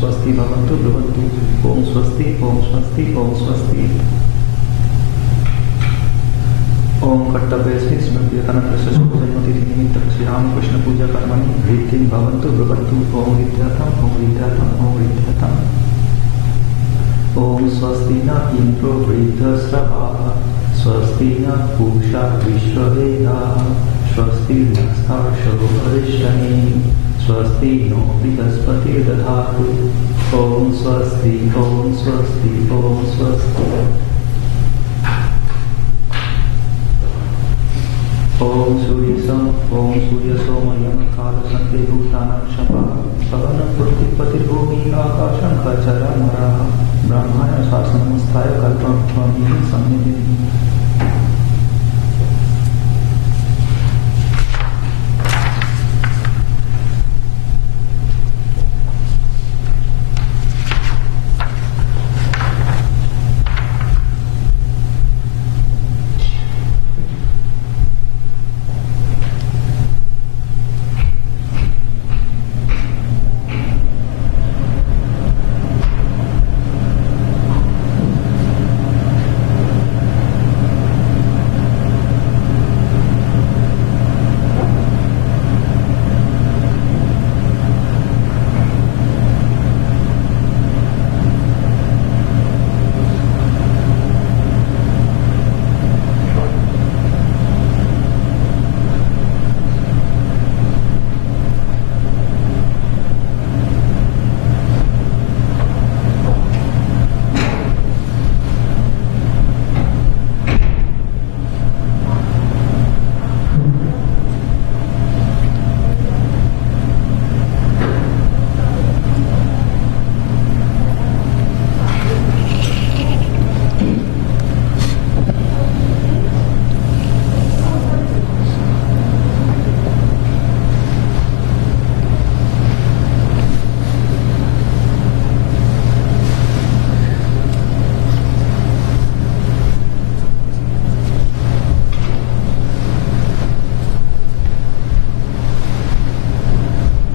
स्वस्ति भवन्तु ब्रुवन्तु। ओम स्वस्ति ओम स्वस्ति ओम स्वस्ति। ओम कर्तव्यस्मिन् स्मृत्यतनत्रस्य शुभजन्मतिथि निमित्तं श्रीरामकृष्ण पूजा कर्मणि भीतिं भवन्तु ब्रुवन्तु। ओम हृद्यतम् ओम हृद्यतम् ओम हृद्यतम्। ओम स्वस्ति न इन्द्रो वृद्धश्रवाः स्वस्ति न पूषा विश्ववेदाः स्वस्ति नस्तार्क्ष्यो अरिष्टनेमिः स्वस्ति नो बृहस्पतिर्दधातु। ओम स्वस्ति ओम स्वस्ति ओम स्वस्ति। ओम सूर्यसोमयं कालसन्ते भूतानां शपः पवनं पृथिवीपतिर्भूमिः आकाशं खचरामराः ब्रह्माण्ड शासनमस्ताय कल्पं त्वमेव संनिधिः।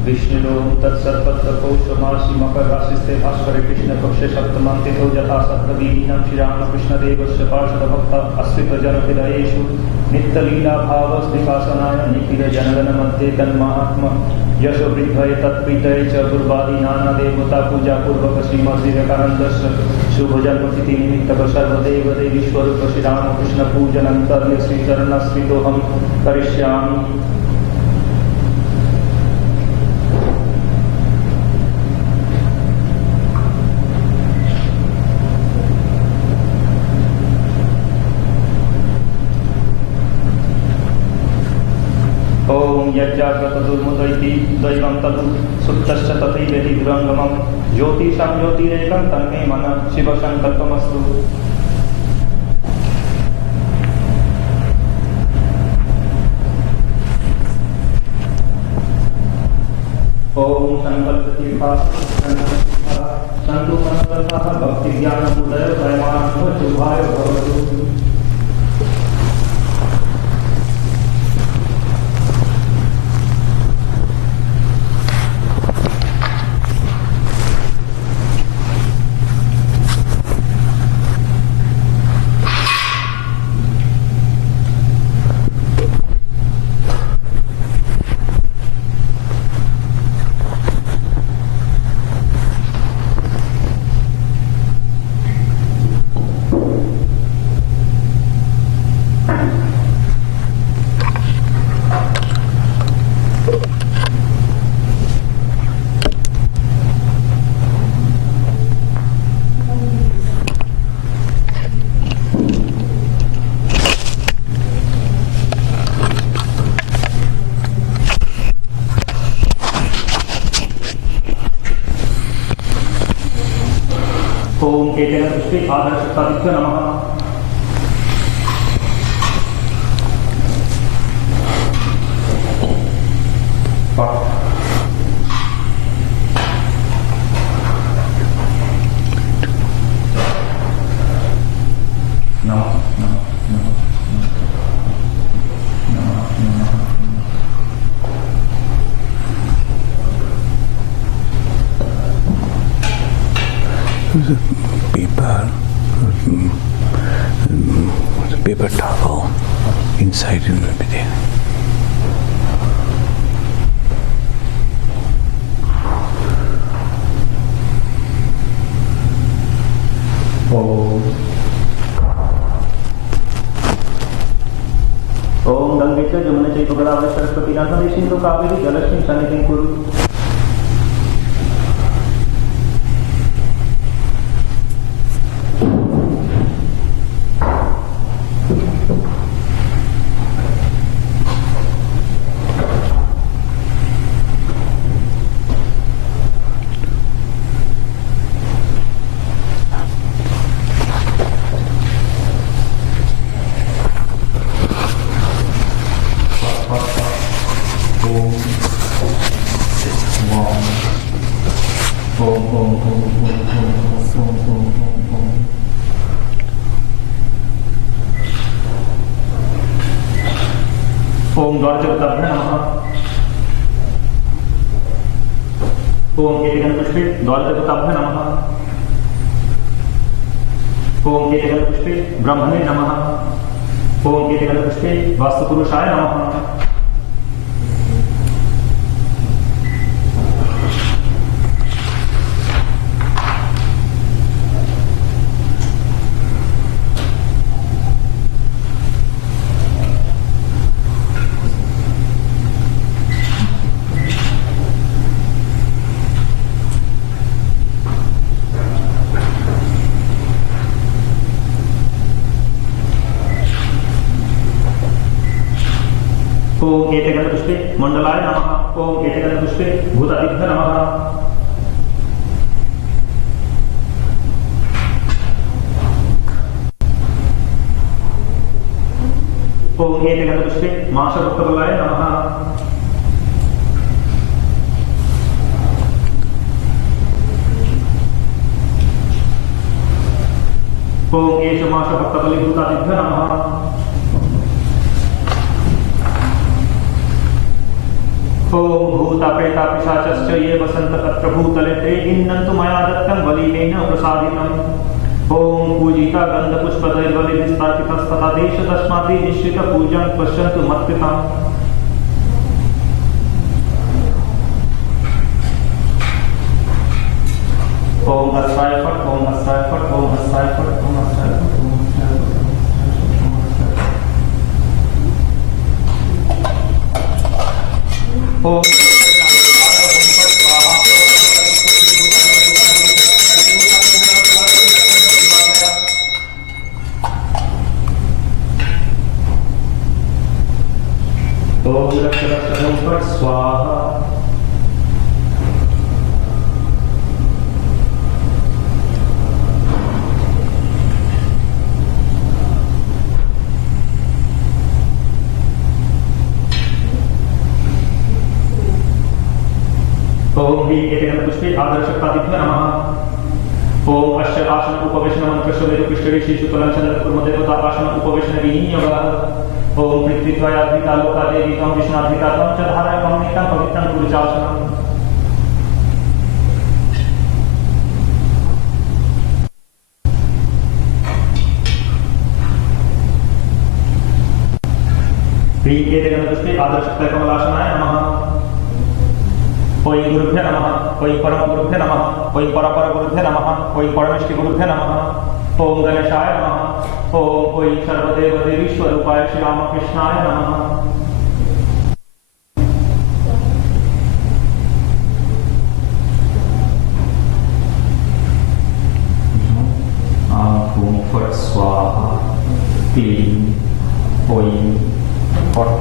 विष्णुलोम तत्सर्वत्रपौषमासी मकर राशिस्ते भास्करे कृष्ण पक्षे सप्तमान्तिथो यथा सप्तवीनां श्रीरामकृष्णदेवस्य पार्षदभक्त अस्वितजनहृदयेषु नित्यलीला भावस्तिकासनाय निखिलजनगण मध्ये तन्माहात्म्य यशो वृद्धये तत्प्रीतये च पूर्वादि नानादेवता पूजापूर्वक श्रीमद्विवेकानन्दस्य शुभजन्मतिथि निमित्तक सर्वदेव देवीश्वरूप श्रीरामकृष्ण पूजनन्तर्य श्रीचरणस्मितोऽहं करिष्यामि। ओम यज्ञागत दुर्मुदयति दैवं तदु सुप्तश्च तथैवेति दुरंगमं ज्योतिषां ज्योतिरेकं तन्मे मनः शिवसंकल्पमस्तु। ओम संकल्पतीर्थाः सन्तु मनोरथाः भक्तिज्ञानमुदय परमानन्दो शुभाय भवतु। ओम एतेन दृष्टि आदर्शतादित्य नमः। paper towel inside it will be there. ओम गंगे च जमुने चैव गोदावरी सरस्वती नर्मदे सिंधु कावेरी जलस्मिन् सन्निधिं कुरु। ओम द्वारचक्ताभ्य नमः। ओम केतगणपुष्पे द्वारचक्ताभ्य नमः। ओम केतगणपुष्पे ब्रह्मणे नमः। ओम केतगणपुष्पे वास्तुपुरुषाय नमः। ओम केतगणपुष्पे मंडलाय नमः। ओम केतगणपुष्पे भूतादिभ्य नमः। ओम केतगणपुष्पे माशभक्तबलाय नमः। ओम केशमाशभक्तबले भूतादिभ्य नमः। ओम भूता प्रेता पिशाचश्च ये वसन्त तत्र भूतले ते इन्नन्तु मया दत्तं बलिनेन प्रसादितम्। ओम पूजिता गन्धपुष्पदैर्बलिभिस्तार्पितस्तथा देशदस्मादि निश्चित पूजं पश्यन्तु मत्कृतम्। ओम हस्ताय फट्, ओम हस्ताय फट्, ओम हस्ताय फट्, ओम हस्ताय फट्, ओम हस्ताय फट्। ओम स्वाहा। ओम ह्रीं केतगणपुष्पे आदर्शकादिभ्य नमः। ओम अस्य आसन उपवेशन मंत्रस्य वेदपृष्ठे शिशुतलं चन्द्रकुर्मदेवता आसन उपवेशन विनियोगः। ओम पृथ्वीत्वयाद्विता लोकादेवी त्वं विष्णाद्विता त्वं च धारयं नित्यं पवित्रं कुरु चासनम्। ह्रीं केतगणपुष्पे आदर्शक्ताय कमलासनाय नमः। ओं गुरुभ्य नमः। ओं परम गुरुभ्य नमः। ओं परपर गुरुभ्य नमः। ओं परमेष्टि गुरुभ्य नमः। ओं गणेशाय नमः। ओं सर्वदेव देवीश्वरूपाय श्री रामकृष्णाय नमः। ओं फट् स्वाहा। क्लीं ओं फट्।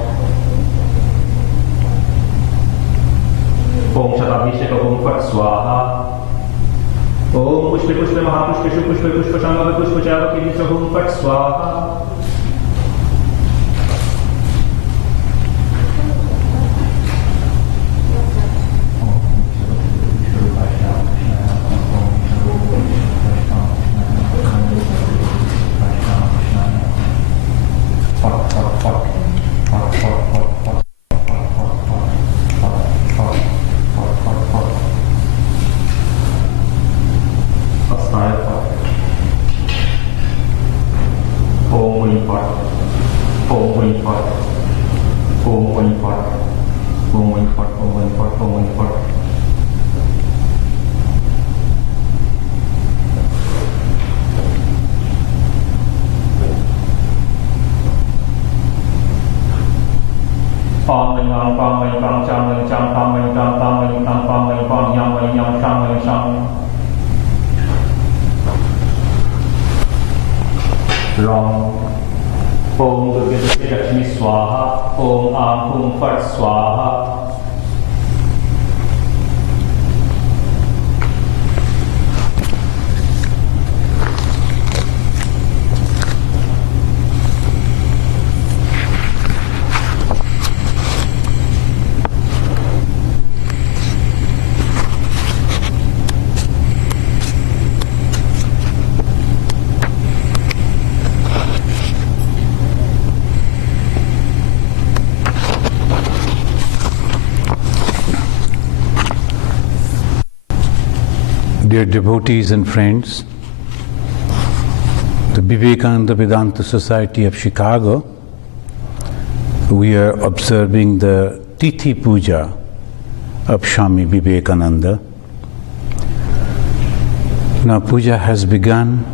ओम शताभिषेक ओम फट् स्वाहा। ओम पुष्पे पुष्पे महापुष्पेषु पुष्पे पुष्प संगमे पुष्प चावकीर्ष ओम फट् स्वाहा। sham pam wai tam pam wai pam yam wai yam sham wai sham Long Om Durga Durga Lakshmi Swaha Om Am Hum Fat Swaha Dear devotees and friends, the Vivekananda Vedanta Society of Chicago, we are observing the Tithi Puja of Swami Vivekananda. Now puja has begun,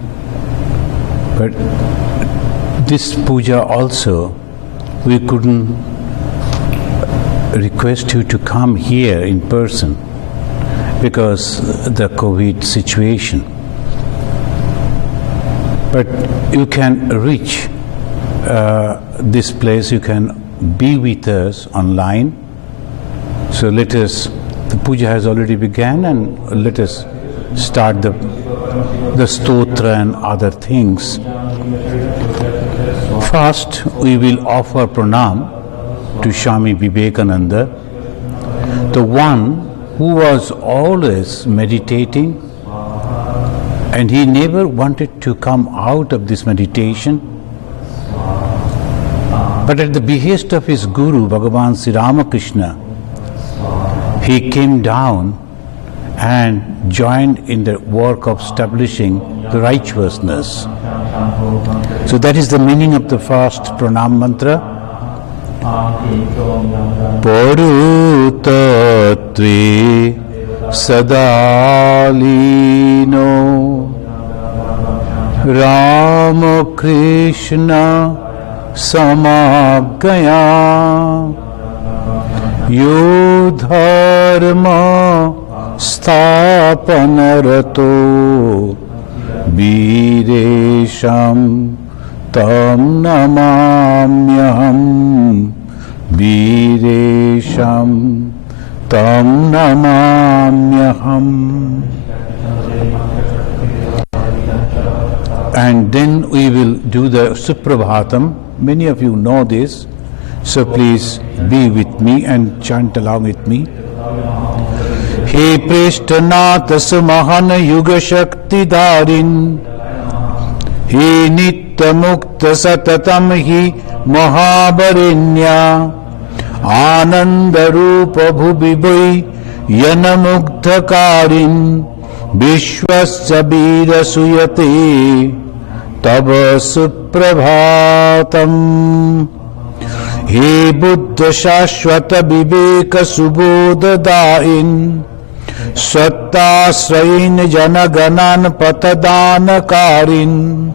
but this puja also we couldn't request you to come here in person because the COVID situation. But you can reach this place, you can be with us online. So let us, the puja has already begun, and let us start the stotra and other things. First, we will offer pranam to Swami Vivekananda, the one who was always meditating, and he never wanted to come out of this meditation. But at the behest of his Guru, Bhagavan Sri Ramakrishna, he came down and joined in the work of establishing the righteousness. So that is the meaning of the first pranam mantra. Parutatve sadalino Rama Krishna samagaya yudharma sthapanarato viresham tam namamyam viresham tam namamyam. And then we will do the Suprabhatam. Many of you know this, so please be with me and chant along with me. He Prishtanath Sumahan Yuga Shakti Dharin, He Nitya Mukta Satatam Hi Mahabarinya, Ananda Rupa Bhubibhai Yana Mukta Karin, Vishwasya Bira Suyate Tava Suprabhatam. He Buddha Shashwata Viveka Subodha Dain, Sattasrain Janaganan Patadana Karin,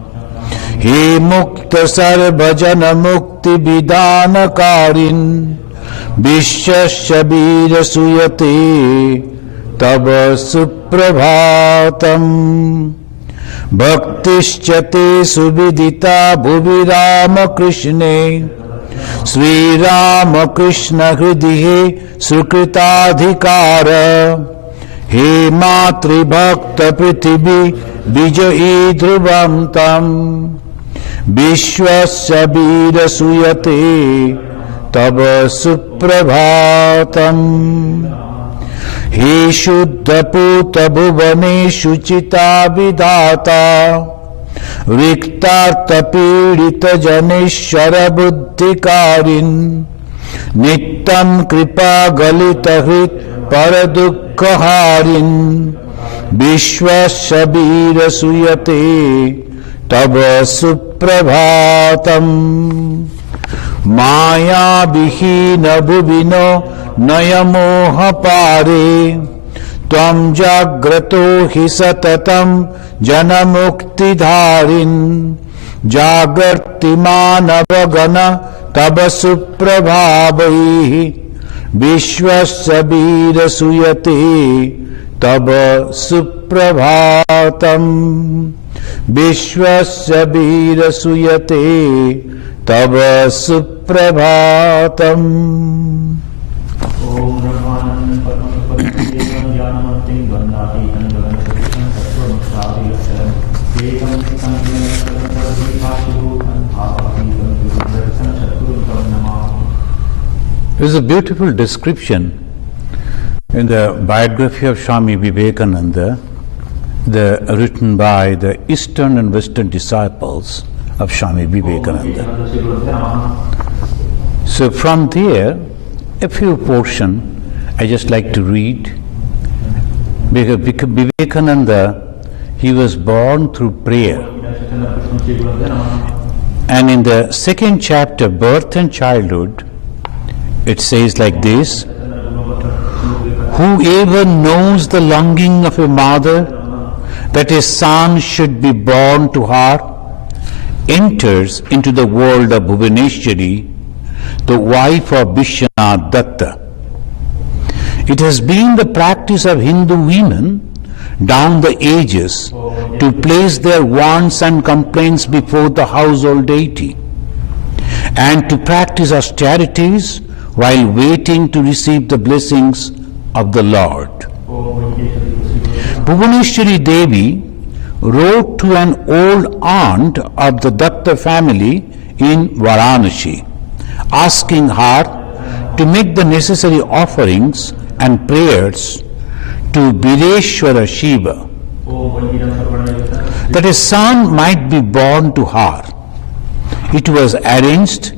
He Mukta Sarvajana Mukti Vidana Karin, Vishwasya Bira Suyate Tava Suprabhatam. Bhaktischate Subhidita Bhuvi Rama Krishne, Sri Rama Krishna Hridihe Sukritadhikara, He Matri Bhakta Prithibi Vijai Dhruvam Tam, Vishwasya Bira Suyate Tava Suprabhatam. He Shuddha Puta Bhuvane Shuchita Vidata, Riktartha Pidita Janeshwara Buddhikarin, Nittam Kripa Galita Hrit Paradukkaharin, Vishwasya Bira Suyate Tava Suprabhatam. Maya Vihina Bhuvino Nayamoha Pare, Tvam Jagrato Hi Satatam Janamukti Dharin, Jagarti Manavagana Taba Suprabhavai, विश्वस्य वीरसूयते तव सुप्रभातम् विश्वस्य वीरसूयते तव सुप्रभातम् ओम ब्रह्मानंद परमपदं ज्ञानमूर्तिं वन्दातीतं गगनसदृशं तत्त्वमक्षरादिलक्ष्यम् एकं संज्ञानसर्वभूतादिभाषिभूतं भावातीतं विभुदर्शनं सद्गुरुं तं Namami. There is a beautiful description in the biography of Swami Vivekananda, written by the Eastern and Western disciples of Swami Vivekananda. So from there, a few portion I just like to read. Because Vivekananda, he was born through prayer. And in the second chapter, Birth and Childhood, it says like this: whoever knows the longing of a mother that a son should be born to her enters into the world of Bhuvaneshwari, the wife of Vishwanath Datta. It has been the practice of Hindu women down the ages to place their wants and complaints before the household deity and to practice austerities while waiting to receive the blessings of the Lord. Bhuvaneshwari Devi wrote to an old aunt of the Datta family in Varanasi, asking her to make the necessary offerings and prayers to Bireshwara Shiva, that a son might be born to her. It was arranged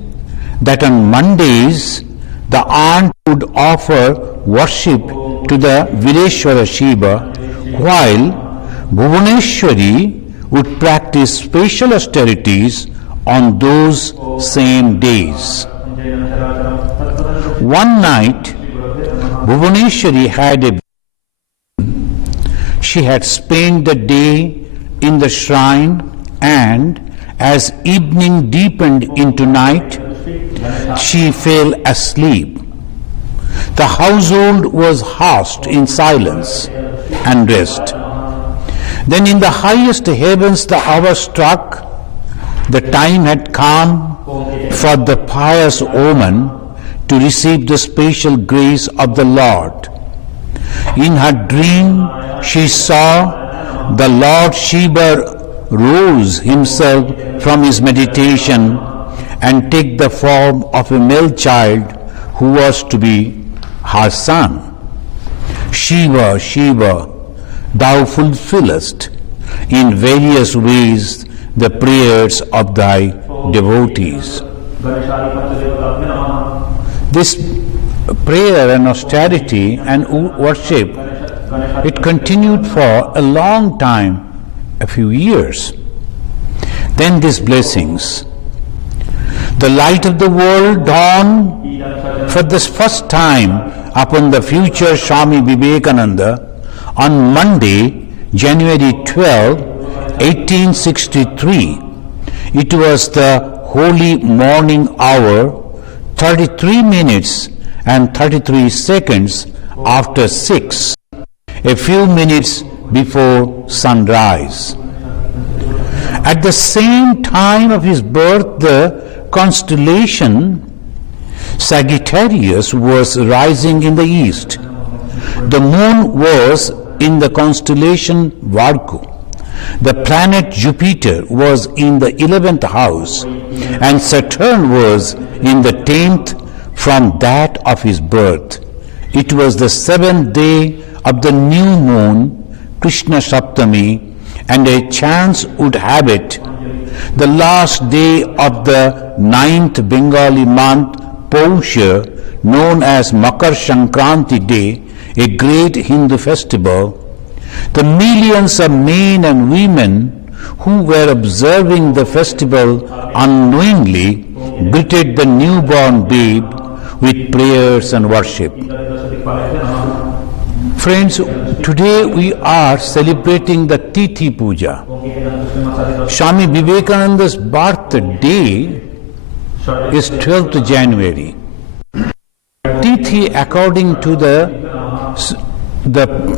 that on Mondays the aunt would offer worship to the Bireshwara Shiva, while Bhuvaneshwari would practice special austerities on those same days. One night, Bhuvaneshwari had a she had spent the day in the shrine, and as evening deepened into night, she fell asleep. The household was hushed in silence and rest. Then in the highest heavens the hour struck. The time had come for the pious woman to receive the special grace of the Lord. In her dream she saw the Lord Shiva rose himself from his meditation and take the form of a male child who was to be her son. Shiva, Shiva, thou fulfillest in various ways the prayers of thy devotees. This prayer and austerity and worship, it continued for a long time, a few years. Then these blessings. The light of the world dawned for the first time upon the future Swami Vivekananda on Monday, January 12, 1863. It was the holy morning hour, 33 minutes and 33 seconds after 6, a few minutes before sunrise. At the same time of his birth, the constellation Sagittarius was rising in the east. The moon was in the constellation Virgo. The planet Jupiter was in the 11th house, and Saturn was in the 10th from that of his birth. It was the 7th day of the new moon, Krishna Saptami, and a chance would have it, the last day of the 9th Bengali month, Pausha, known as Makar Sankranti Day, a great Hindu festival. The millions of men and women who were observing the festival unknowingly greeted the newborn babe with prayers and worship. Friends, today we are celebrating the Tithi Puja. Swami Vivekananda's birthday is 12th January. Tithi see, according to the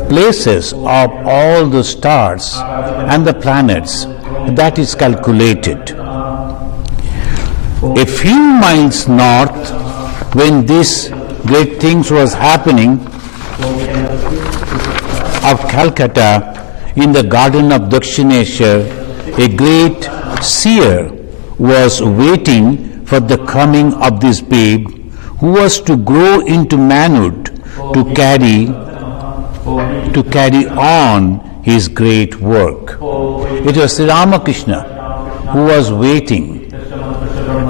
places of all the stars and the planets, that is calculated. A few miles north, when this great things was happening of Calcutta, in the garden of Dakshineshwar, a great seer was waiting for the coming of this babe, who was to grow into manhood to carry on his great work. It was Sri Ramakrishna who was waiting.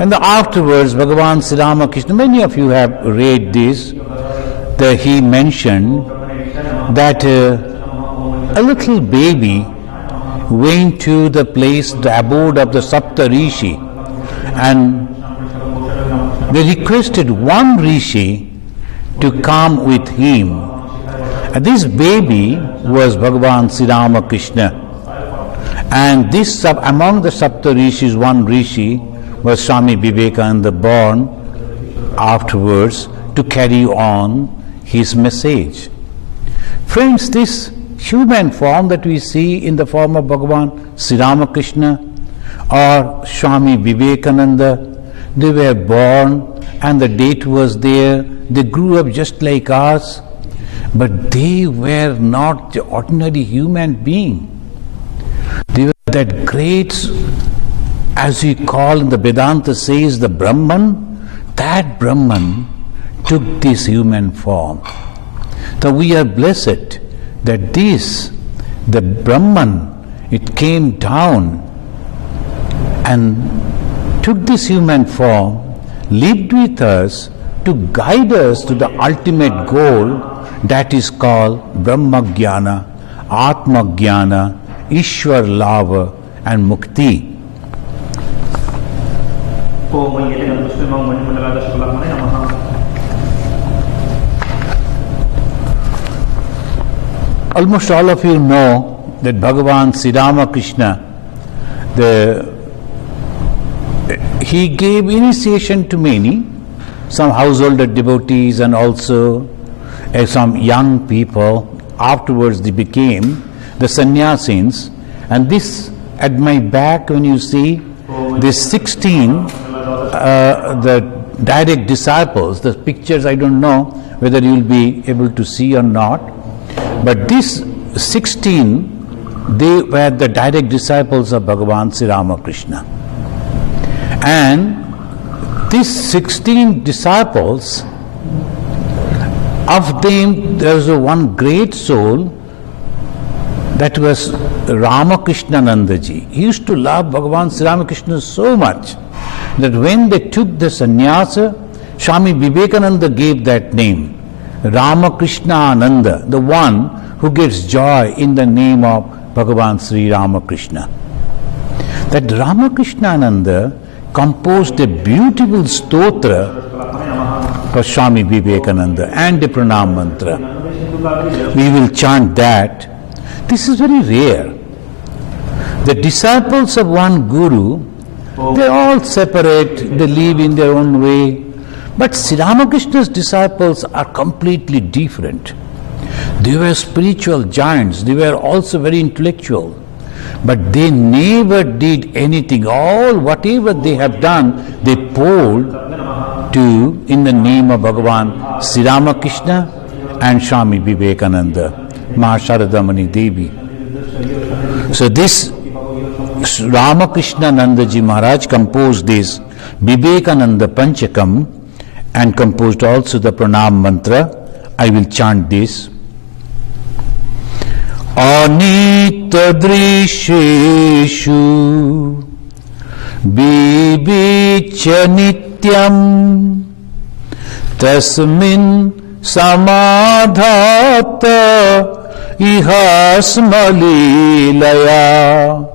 And afterwards, Bhagavan Sri Ramakrishna, many of you have read this, that he mentioned that a little baby went to the place, the abode of the Sapta Rishi, and they requested one Rishi to come with him. And this baby was Bhagavan Sri Ramakrishna. And this among the Sapta Rishis, one Rishi was Swami Vivekananda, born afterwards to carry on his message. Friends, this human form that we see in the form of Bhagavan Sri Ramakrishna or Swami Vivekananda, they were born and the date was there, they grew up just like us, but they were not the ordinary human being. They were that great, as we call in the Vedanta says, the Brahman. That Brahman took this human form. So we are blessed that the Brahman, it came down and took this human form, lived with us to guide us to the ultimate goal, that is called Brahma Jnana, Atma Jnana, Ishwar Lava and Mukti. Almost all of you know that Bhagavan Sri Ramakrishna, he gave initiation to many, some householder devotees and also some young people. Afterwards they became the sannyasins. And this, at my back, when you see, this 16, the direct disciples, the pictures I don't know whether you will be able to see or not, but these 16, they were the direct disciples of Bhagavan Sri Ramakrishna. And these 16 disciples, of them there was one great soul, that was Ramakrishna-nandaji. He used to love Bhagavan Sri Ramakrishna so much that when they took the sannyasa, Swami Vivekananda gave that name, Ramakrishna-nanda, the one who gets joy in the name of Bhagavan Sri Ramakrishna. That Ramakrishna-nanda composed a beautiful stotra for Swami Vivekananda and a pranam mantra. We will chant that. This is very rare. The disciples of one guru, they all separate, they live in their own way. But Sri Ramakrishna's disciples are completely different. They were spiritual giants, they were also very intellectual. But they never did anything. All whatever they have done, they poured to in the name of Bhagavan Sri Ramakrishna and Swami Vivekananda, Ma Sharadamani Devi. So this Ramakrishna Nandaji Maharaj composed this Vivekananda Panchakam and composed also the pranam mantra. I will chant this. Anita drisheshu bibicha nityam tasmin samadhata ihasmalilaya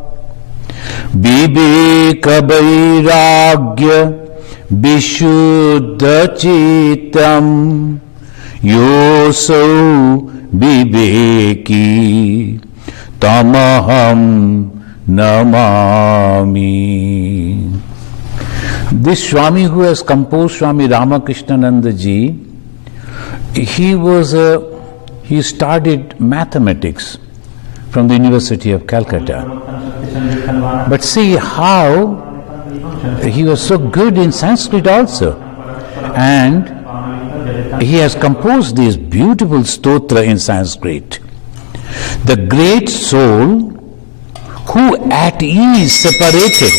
viveka vairagya vishuddha chitam yosau viveki tamaham namami. This Swami who has composed Swami Ramakrishna Nandaji, he studied mathematics from the University of Calcutta. But see how he was so good in Sanskrit also. And he has composed this beautiful stotra in Sanskrit. The great soul who at ease separated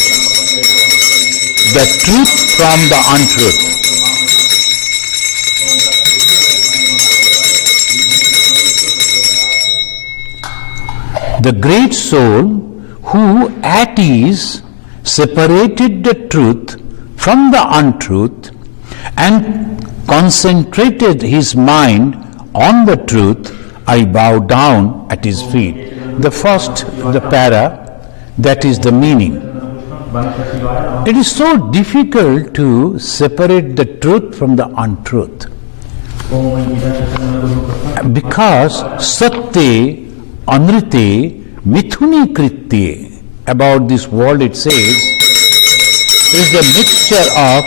the truth from the untruth. The great soul who at ease separated the truth from the untruth and concentrated his mind on the truth, I bow down at his feet. The first, the para, that is the meaning. It is so difficult to separate the truth from the untruth. Because satye, anrite, mithuni kritye, about this world it says, is the mixture of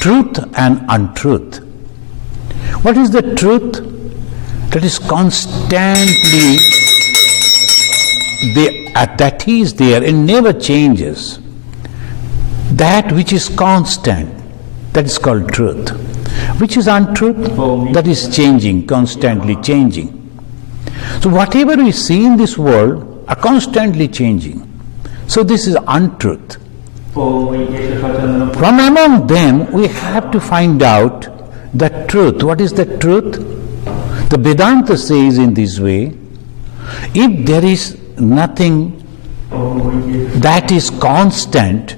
truth and untruth. What is the truth? That is constantly that is there, it never changes. That which is constant, that is called truth. Which is untruth? That is changing, constantly changing. So whatever we see in this world are constantly changing. So this is untruth. From among them we have to find out the truth. What is the truth? The Vedanta says in this way, if there is nothing that is constant,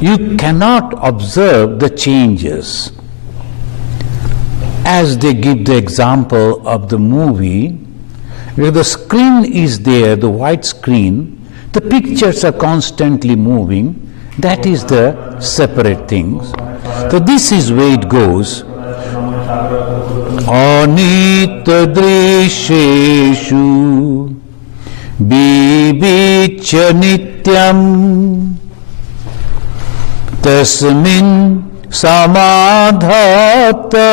you cannot observe the changes. As they give the example of the movie, where the screen is there, the white screen, the pictures are constantly moving, that is the separate things. So this is where it goes. Anita drisheshu bibiccha nityam tasmin samadhata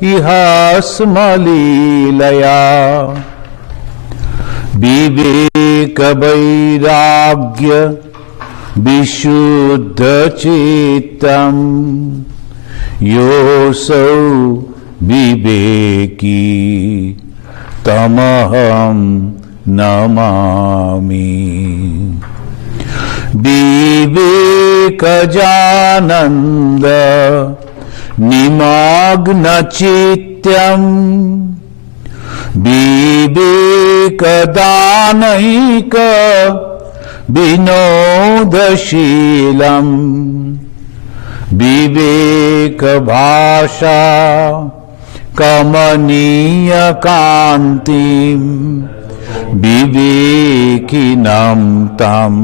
ihasmalilaya viveka vairagya vishuddha chitam yosau viveki tamaham namami. Viveka jananda nimagna chityam viveka danaika vinodashilam viveka bhasha kamaniya kantim vivekinam tam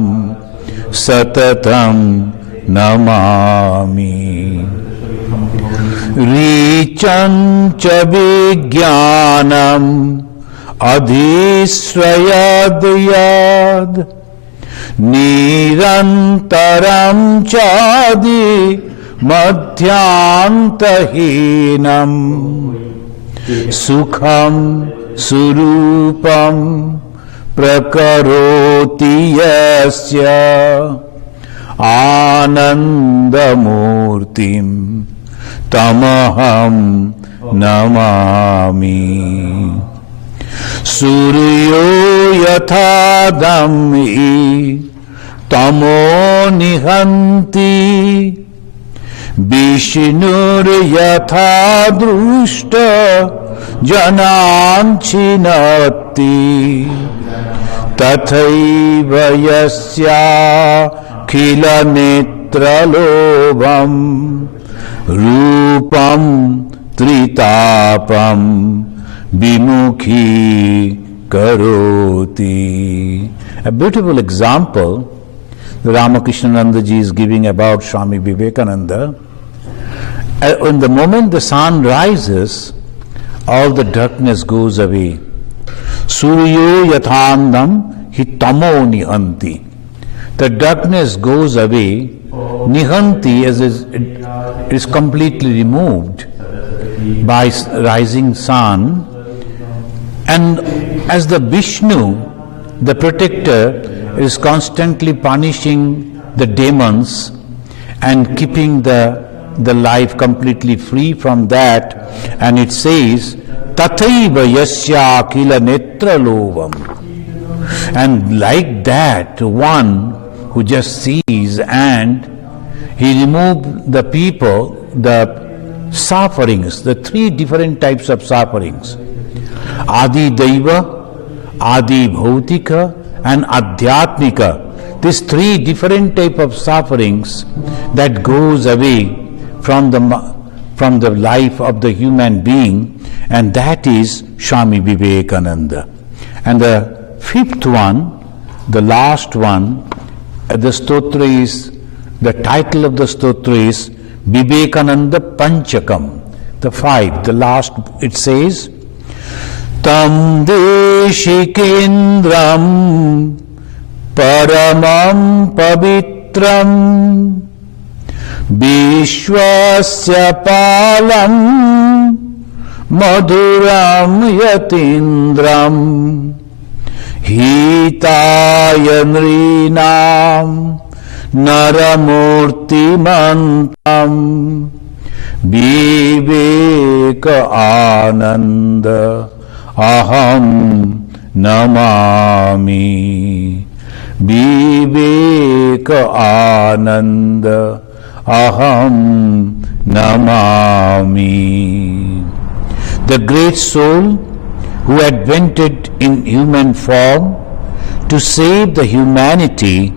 satatam namami. Richam cha vijnanam adhisrayad nirantaram chadi madhyantahinam sukham surupam prakaroti yasya anandamurtim tamaham namami. Suryo yatha dhammi tamo nihanti Vishnur yatha drushta jananchinati tathaiva yasya khila netralobham rupam tritapam vimukhi karoti. A beautiful example Ramakrishna ji is giving about Swami Vivekananda. In the moment the sun rises, all the darkness goes away. Suryo yathandam hitamo nihanti. The darkness goes away. Nihanti it is completely removed. by rising sun, and as the Vishnu, the protector, is constantly punishing the demons and keeping the life completely free from that, and it says tathaiva yasya kila netra lovam, and like that one who just sees, and he removed the people, the sufferings, the three different types of sufferings, Adi Daiva, Adi Bhautika, and Adhyatmika. These three different type of sufferings that goes away from the life of the human being, and that is Swami Vivekananda. And the fifth one, the last one, the stotra is, the title of the stotra is Vivekananda Panchakam. The five, the last, it says, Tam Deshikendram Paramam Pavitram Vishwasya Palam Madhuram Yatindram Hitaya Nrinam Naramurti Mantam Viveka Ananda Aham Namami. Viveka Ananda Aham Namami. The great soul who advented in human form to save the humanity,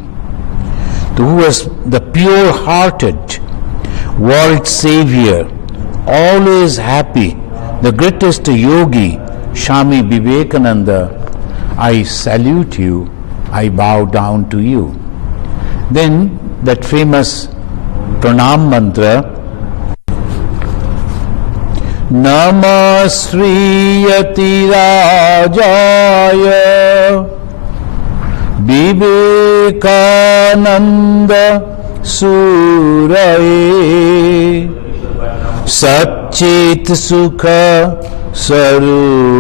who was the pure-hearted world savior, always happy, the greatest yogi, Swami Vivekananda, I salute you, I bow down to you. Then that famous pranam mantra, Namasriyati Rajaya Vivekananda Suraye Satchit Sukha Sarupaya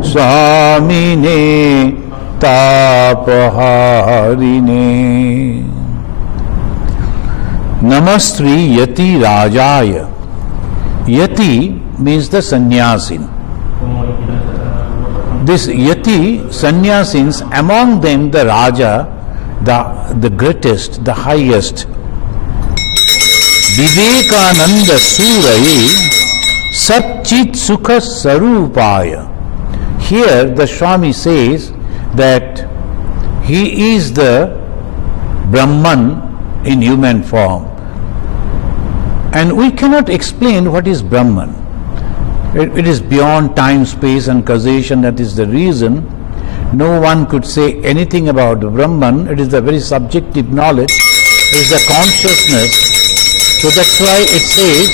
Swamine Tapaharine. Namastri Yati Rajaya. Yati means the sannyasin. This Yati, sannyasins, among them the Raja, the greatest, the highest, Vivekananda Suraye Satchit Sukha Sarupaya. Here the Swami says that he is the Brahman in human form. And we cannot explain what is Brahman. It is beyond time, space and causation. That is the reason no one could say anything about Brahman. It is a very subjective knowledge. It is the consciousness. So that's why it says,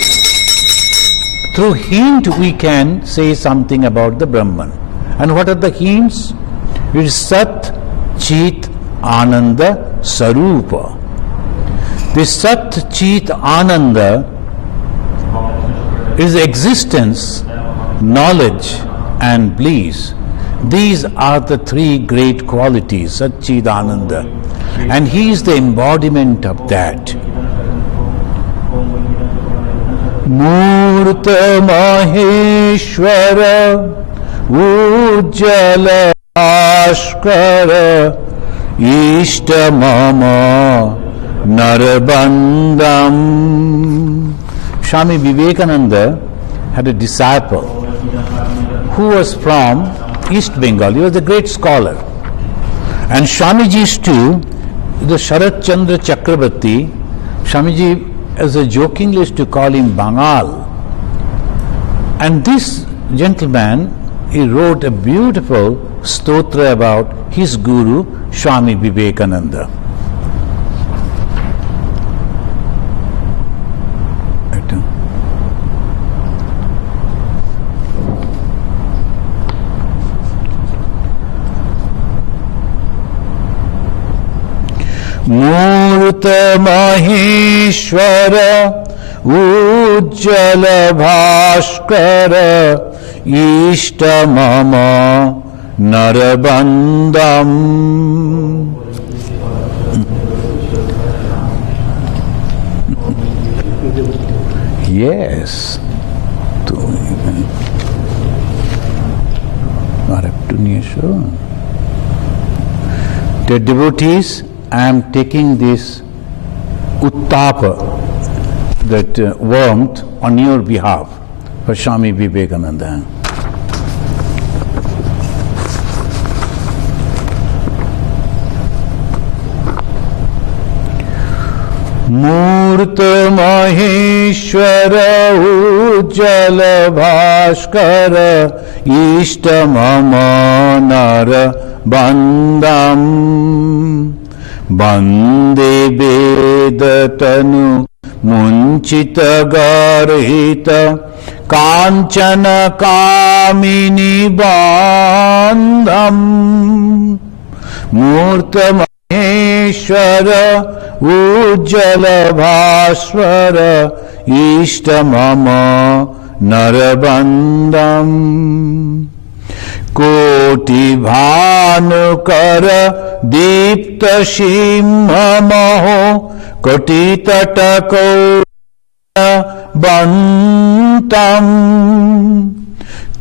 through hint we can say something about the Brahman. And what are the hints? It is Sat, Chit, Ananda, Sarupa. This Sat, Chit, Ananda is existence, knowledge and bliss. These are the three great qualities, Sat, Chit, Ananda. And he is the embodiment of that. Murta Maheshwara Ujjala Ashkara Ishta Mama Narabandam. Swami Vivekananda had a disciple who was from East Bengal. He was a great scholar. And Swamiji's too, the Sharat Chandra Chakrabarti, Swamiji as a jokingly used to call him Bangal. And this gentleman, he wrote a beautiful stotra about his guru, Swami Vivekananda. Murta Maheshwara उज्ज्वल भास्कर इष्ट मम नरबंदम. Yes. The devotees, I am taking this uttapa, that warmth, on your behalf for Swami Vivekananda. मूर्त महेश्वर उज्जल भास्कर इष्ट मम नर बंदम. वंदे वेद तनु मुंचित गर्हित कांचन कामिनी बांधम. मूर्त महेश्वर उज्जल भास्वर इष्ट मम नरबंदम. कोटि भानुकर दीप्त सिंह महो कोटि तटको बंतम.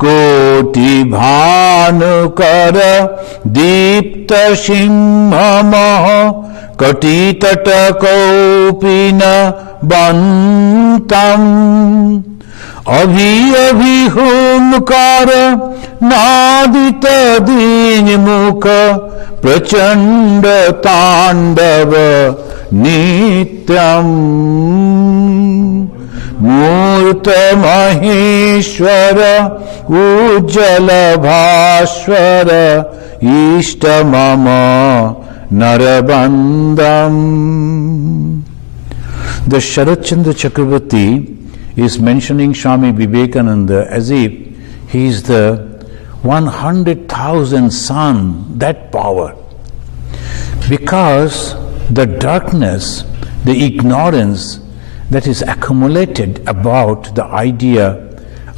कोटि भानुकर दीप्त सिंह महो कोटि तटकोपिन बंतम. अभि अभि हुंकार नादित दीन मुख प्रचंड तांडव नित्यम. मूर्त महेश्वर उज्जल भास्वर इष्ट मम नरबंदम. The Sharat Chandra Chakravarti is mentioning Swami Vivekananda as if he is the 100,000 sun, that power. Because the darkness, the ignorance that is accumulated about the idea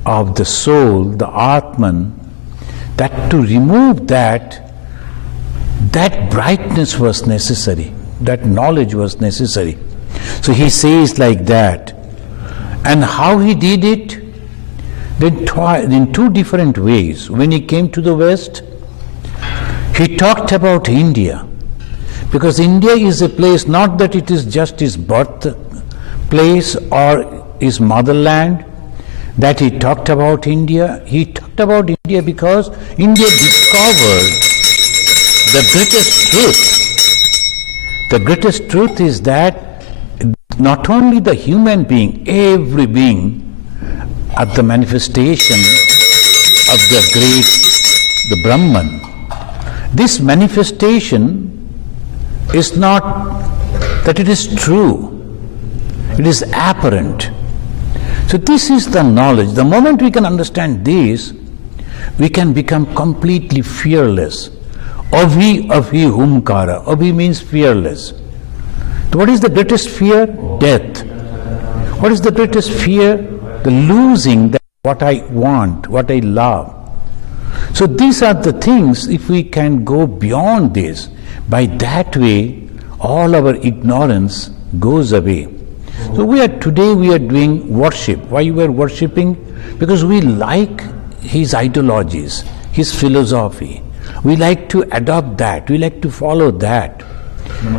of the soul, the Atman, that to remove that brightness was necessary, that knowledge was necessary. So he says like that. And how he did it? In two different ways. When he came to the West, he talked about India. Because India is a place, not that it is just his birthplace or his motherland, that he talked about India. He talked about India because India discovered the greatest truth. The greatest truth is that not only the human being, every being at the manifestation of the great, the Brahman. This manifestation is not that it is true, it is apparent. So this is the knowledge. The moment we can understand this, we can become completely fearless. Avi humkara. Avi means fearless. So what is the greatest fear? Death. What is the greatest fear? The losing that what I want, what I love. So these are the things, if we can go beyond this, by that way all our ignorance goes away. So today we are doing worship. Why we are worshipping? Because we like his ideologies, his philosophy. We like to adopt that, we like to follow that.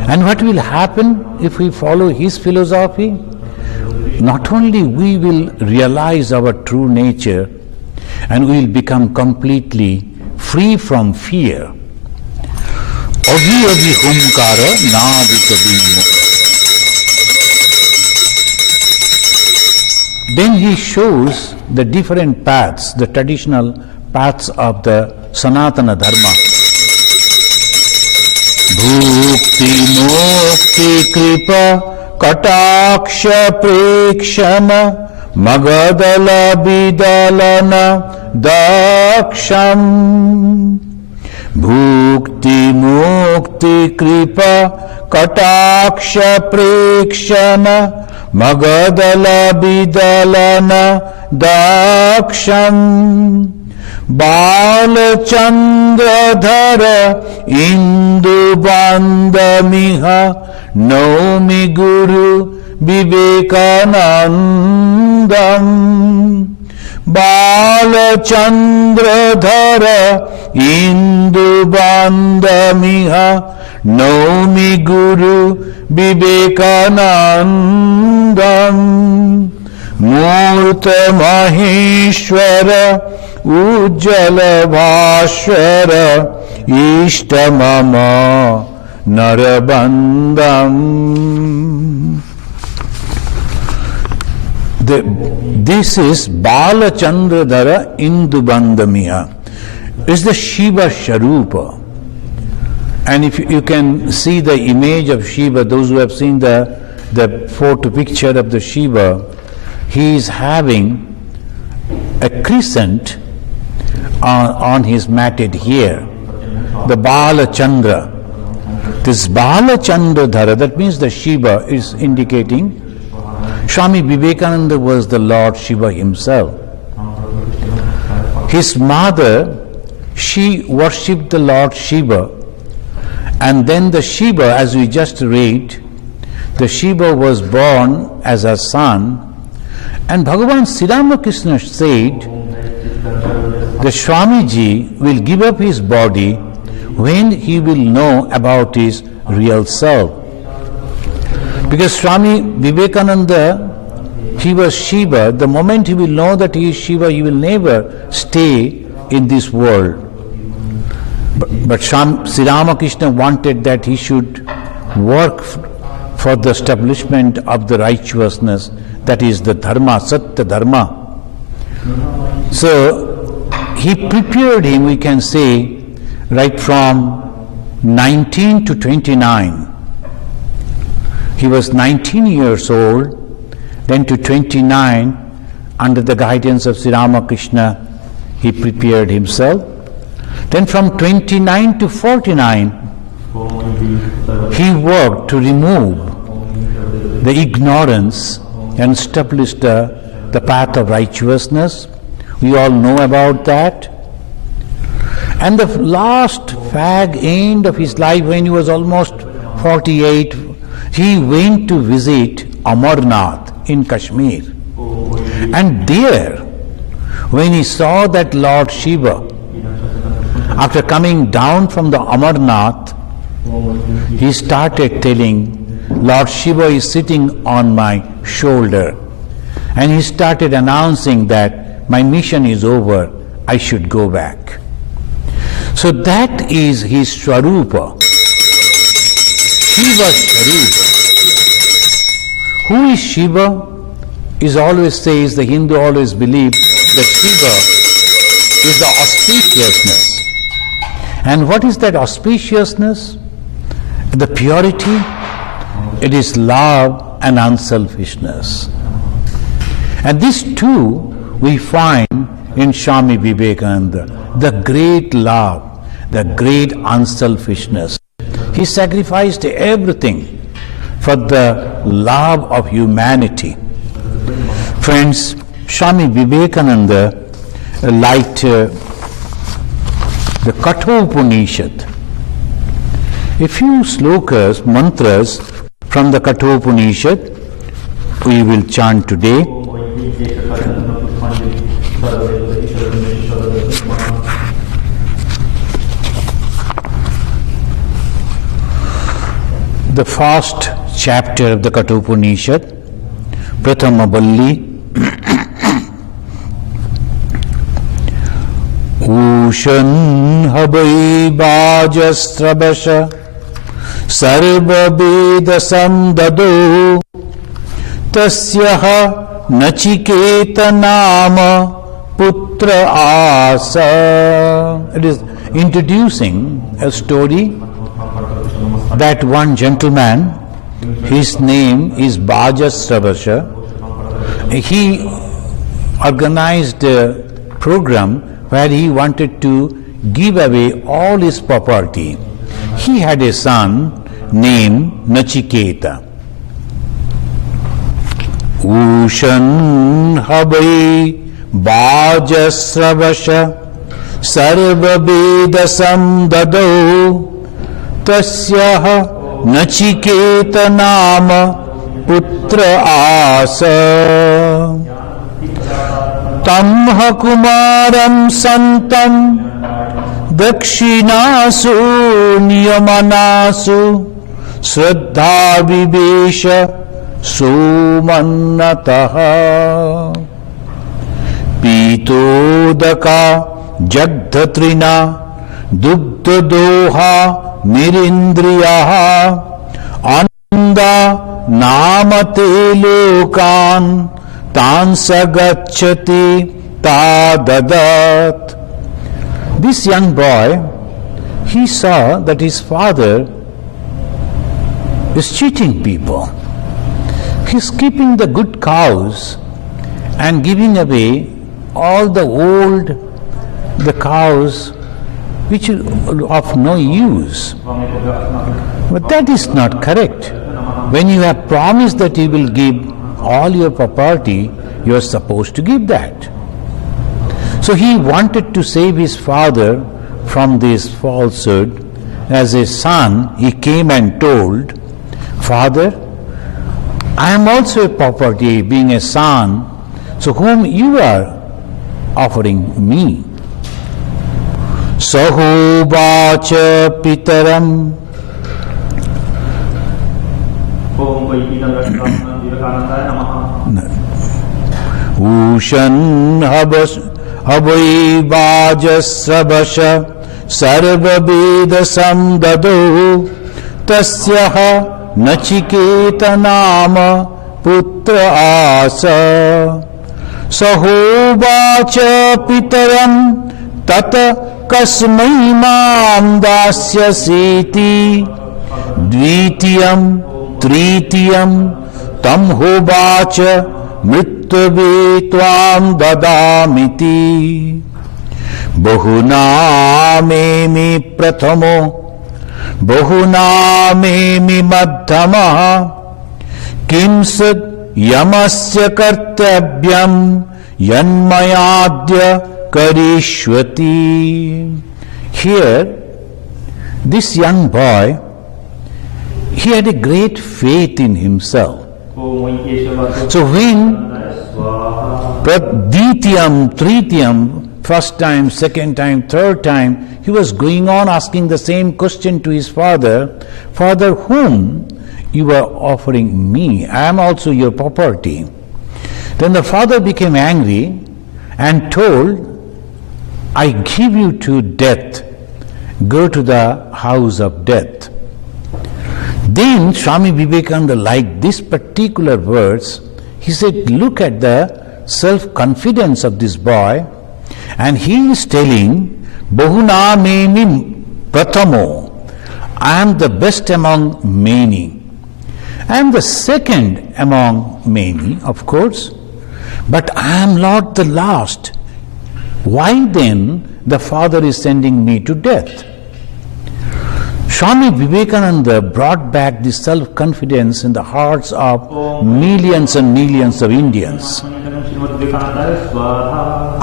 And what will happen if we follow his philosophy? Not only we will realize our true nature and we will become completely free from fear. Avi avi humkara nadikabhimo. Then he shows the different paths, the traditional paths of the Sanatana Dharma. Bhukti mukti kripa kataksha prekshana magadala bidalana daksham. Bhukti mukti kripa kataksha prekshana Magadala Bidalana Daksham Balachandradhara Indubandamiha Naumi Guru Vivekanandam Balachandradhara Indubandamiha Naumi Guru Vivekanandam Murta Maheshwara Ujjala Bhashwara Ishtamama Narabandam. This is Balachandradhara Indubandamiya. It's the Shiva Sharupa. And if you can see the image of Shiva, those who have seen the photo picture of the Shiva, he is having a crescent on his matted hair, the Balachandra. This Balachandradhara, that means the Shiva is indicating Swami Vivekananda was the Lord Shiva himself. His mother, she worshipped the Lord Shiva, and then the Shiva, as we just read, the Shiva was born as a son, and Bhagavan Sri Ramakrishna said the Swamiji will give up his body when he will know about his real self. Because Swami Vivekananda, he was Shiva. The moment he will know that he is Shiva, he will never stay in this world. But Sri Ramakrishna wanted that he should work for the establishment of the righteousness, that is the Dharma, Satya Dharma. So he prepared him, we can say, right from 19 to 29. He was 19 years old, then to 29, under the guidance of Sri Ramakrishna, he prepared himself. Then from 29 to 49, he worked to remove the ignorance and establish the path of righteousness. We all know about that. And the last fag end of his life, when he was almost 48, he went to visit Amarnath in Kashmir. And there, when he saw that Lord Shiva, after coming down from the Amarnath, he started telling, Lord Shiva is sitting on my shoulder. And he started announcing that my mission is over, I should go back. So that is his Swarupa, Shiva Swarupa. Who is Shiva? Is always says, the Hindu always believes that Shiva is the auspiciousness. And what is that auspiciousness? The purity. It is love and unselfishness. And these two we find in Swami Vivekananda, the great love, the great unselfishness. He sacrificed everything for the love of humanity. Friends, Swami Vivekananda liked the Kathopanishad. A few slokas, mantras from the Kathopanishad we will chant today. The first chapter of the Kathopanishad, Prathama Balli. Ushan habai bajastrabasha sarva vedasam dado tasyaha nachiketa nama putra asa. It is introducing a story that one gentleman, his name is Bajasravasha, he organized a program where he wanted to give away all his property. He had a son named Nachiketa. ऊषन् हवै वाजस्रवश सर्ववेदसं ददौ तस्यः नचिकेत नाम पुत्र आस तं ह कुमारं सन्तं दक्षिणासु नियमनासु श्रद्धा विवेश सोमन्नतः पीतोदका जग्धत्रिना दुग्धदोहा निरिन्द्रियः अन्दा नामते लोकान् तान् स गच्छति ताददत्. This young boy, he saw that his father is cheating people. He's keeping the good cows and giving away all the old cows which are of no use. But that is not correct. When you have promised that you will give all your property, you are supposed to give that. So he wanted to save his father from this falsehood. As a son, he came and told, "Father, I am also a property, being a son, so whom you are offering me." Sahovacha pitaram. Ushan havai vajasrabasha sarvabedasam dado tasyaha nachiketa nama putra asa sahovacha pitaram tata kasmai mam dasyasiti dvitiyam tritiyam tam hovacha mrityave tvam dadamiti bahunamemi prathamo bahunamemi madhyamah kimsad yamasya kartavyam yanmayadya karishvati. Here, this young boy, he had a great faith in himself. So when Dvitiyam, Tritiyam, first time, second time, third time, he was going on asking the same question to his father, "Father, whom you are offering me? I am also your property." Then the father became angry and told, "I give you to death. Go to the house of death." Then Swami Vivekananda liked this particular verse. He said, "Look at the self-confidence of this boy." And he is telling, "Bahuna meni prathamo." I am the best among many. I am the second among many, of course, but I am not the last. Why then the Father is sending me to death? Swami Vivekananda brought back this self-confidence in the hearts of millions and millions of Indians.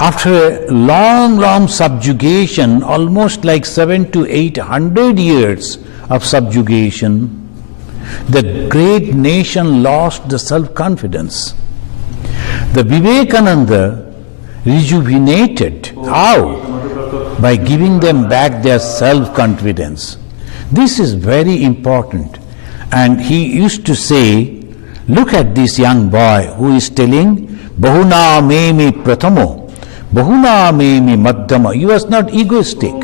After a long subjugation, almost like 700 to 800 years of subjugation, the great nation lost the self-confidence. The Vivekananda rejuvenated. How? By giving them back their self-confidence. This is very important. And he used to say, look at this young boy who is telling, Bahuna memi prathamo, Bahuna memi madhyama. He was not egoistic,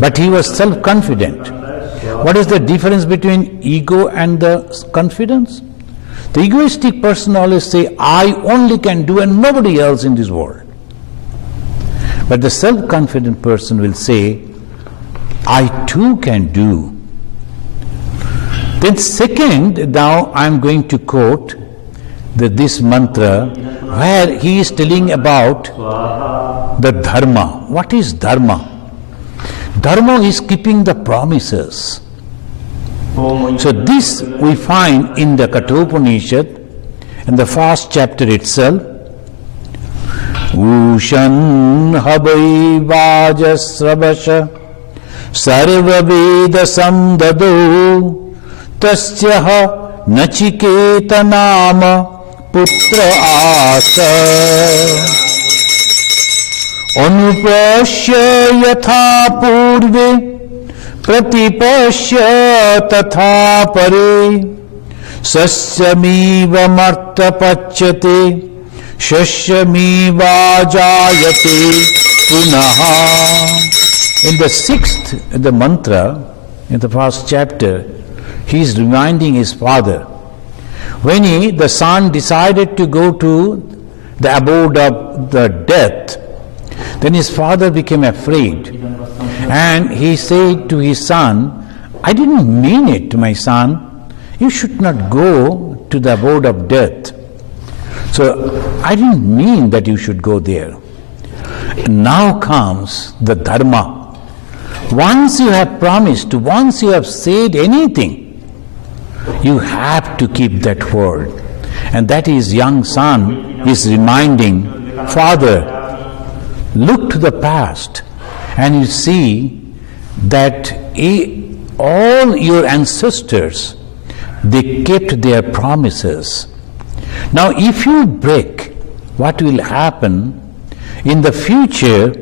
but he was self-confident. What is the difference between ego and the confidence? The egoistic person always say, I only can do and nobody else in this world. But the self-confident person will say, I too can do. Then second, now I am going to quote this mantra where he is telling about the dharma. What is dharma? Dharma is keeping the promises. So this we find in the Kathopanishad in the first chapter itself. Ushan habai vajasravasha sarvaveda samdado tasya nachiketa nama putra asa anupashya yatha purve pratipashya tatha pare sasyamiva martapachyate Shashyamiva jayate punaha. In the sixth, the mantra, in the first chapter, he is reminding his father. When the son decided to go to the abode of the death, then his father became afraid. And he said to his son, I didn't mean it, to my son. You should not go to the abode of death. So I didn't mean that you should go there. Now comes the dharma. Once you have promised, once you have said anything, you have to keep that word. And that is young son is reminding, Father, look to the past and you see that all your ancestors, they kept their promises. Now, if you break, what will happen in the future?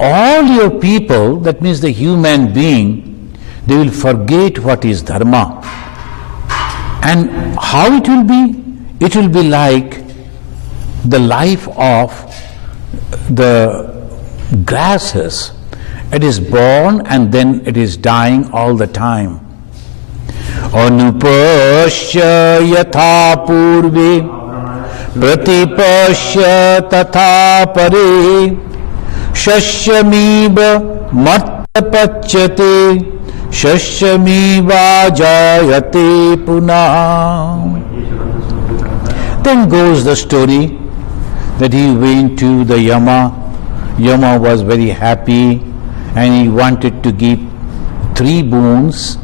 All your people, that means the human being, they will forget what is dharma. And how it will be? It will be like the life of the grasses. It is born and then it is dying all the time. Anupashya yatha purve pratipashya tatha pare Shashyamiva martapachyate Shashyamiva jayate punaha. Then goes the story that he went to the Yama. Yama was very happy and he wanted to give 3 boons.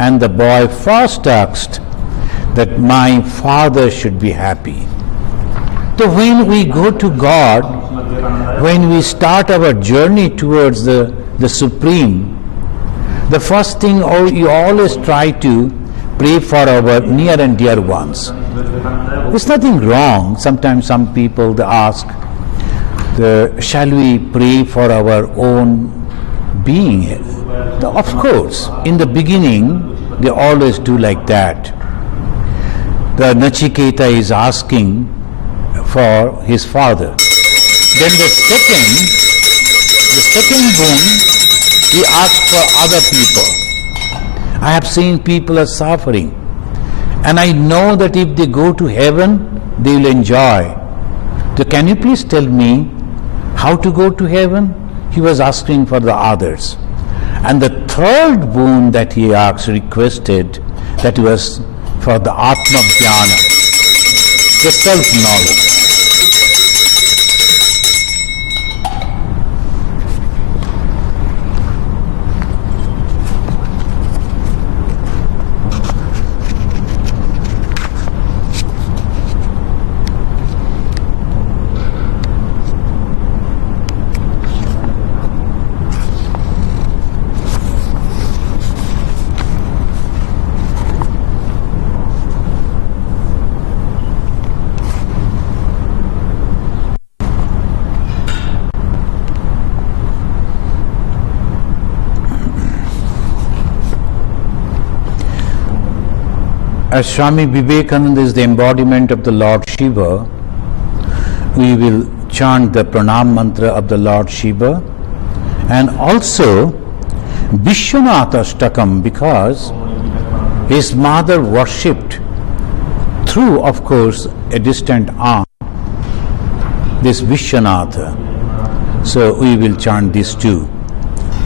And the boy first asked that my father should be happy. So when we go to God, when we start our journey towards the Supreme, the first thing you always try to pray for our near and dear ones. There's nothing wrong. Sometimes some people they ask, shall we pray for our own being? Of course, in the beginning, they always do like that. The Nachiketa is asking for his father. Then the second boon, he asks for other people. I have seen people are suffering. And I know that if they go to heaven, they will enjoy. So can you please tell me how to go to heaven? He was asking for the others. And the third boon that he asked, requested, that was for the Atma Jnana, the self-knowledge. As Swami Vivekananda is the embodiment of the Lord Shiva, we will chant the Pranam mantra of the Lord Shiva and also Vishwanatha Ashtakam, because his mother worshipped through, of course, a distant aunt, this Vishwanatha. So we will chant these two.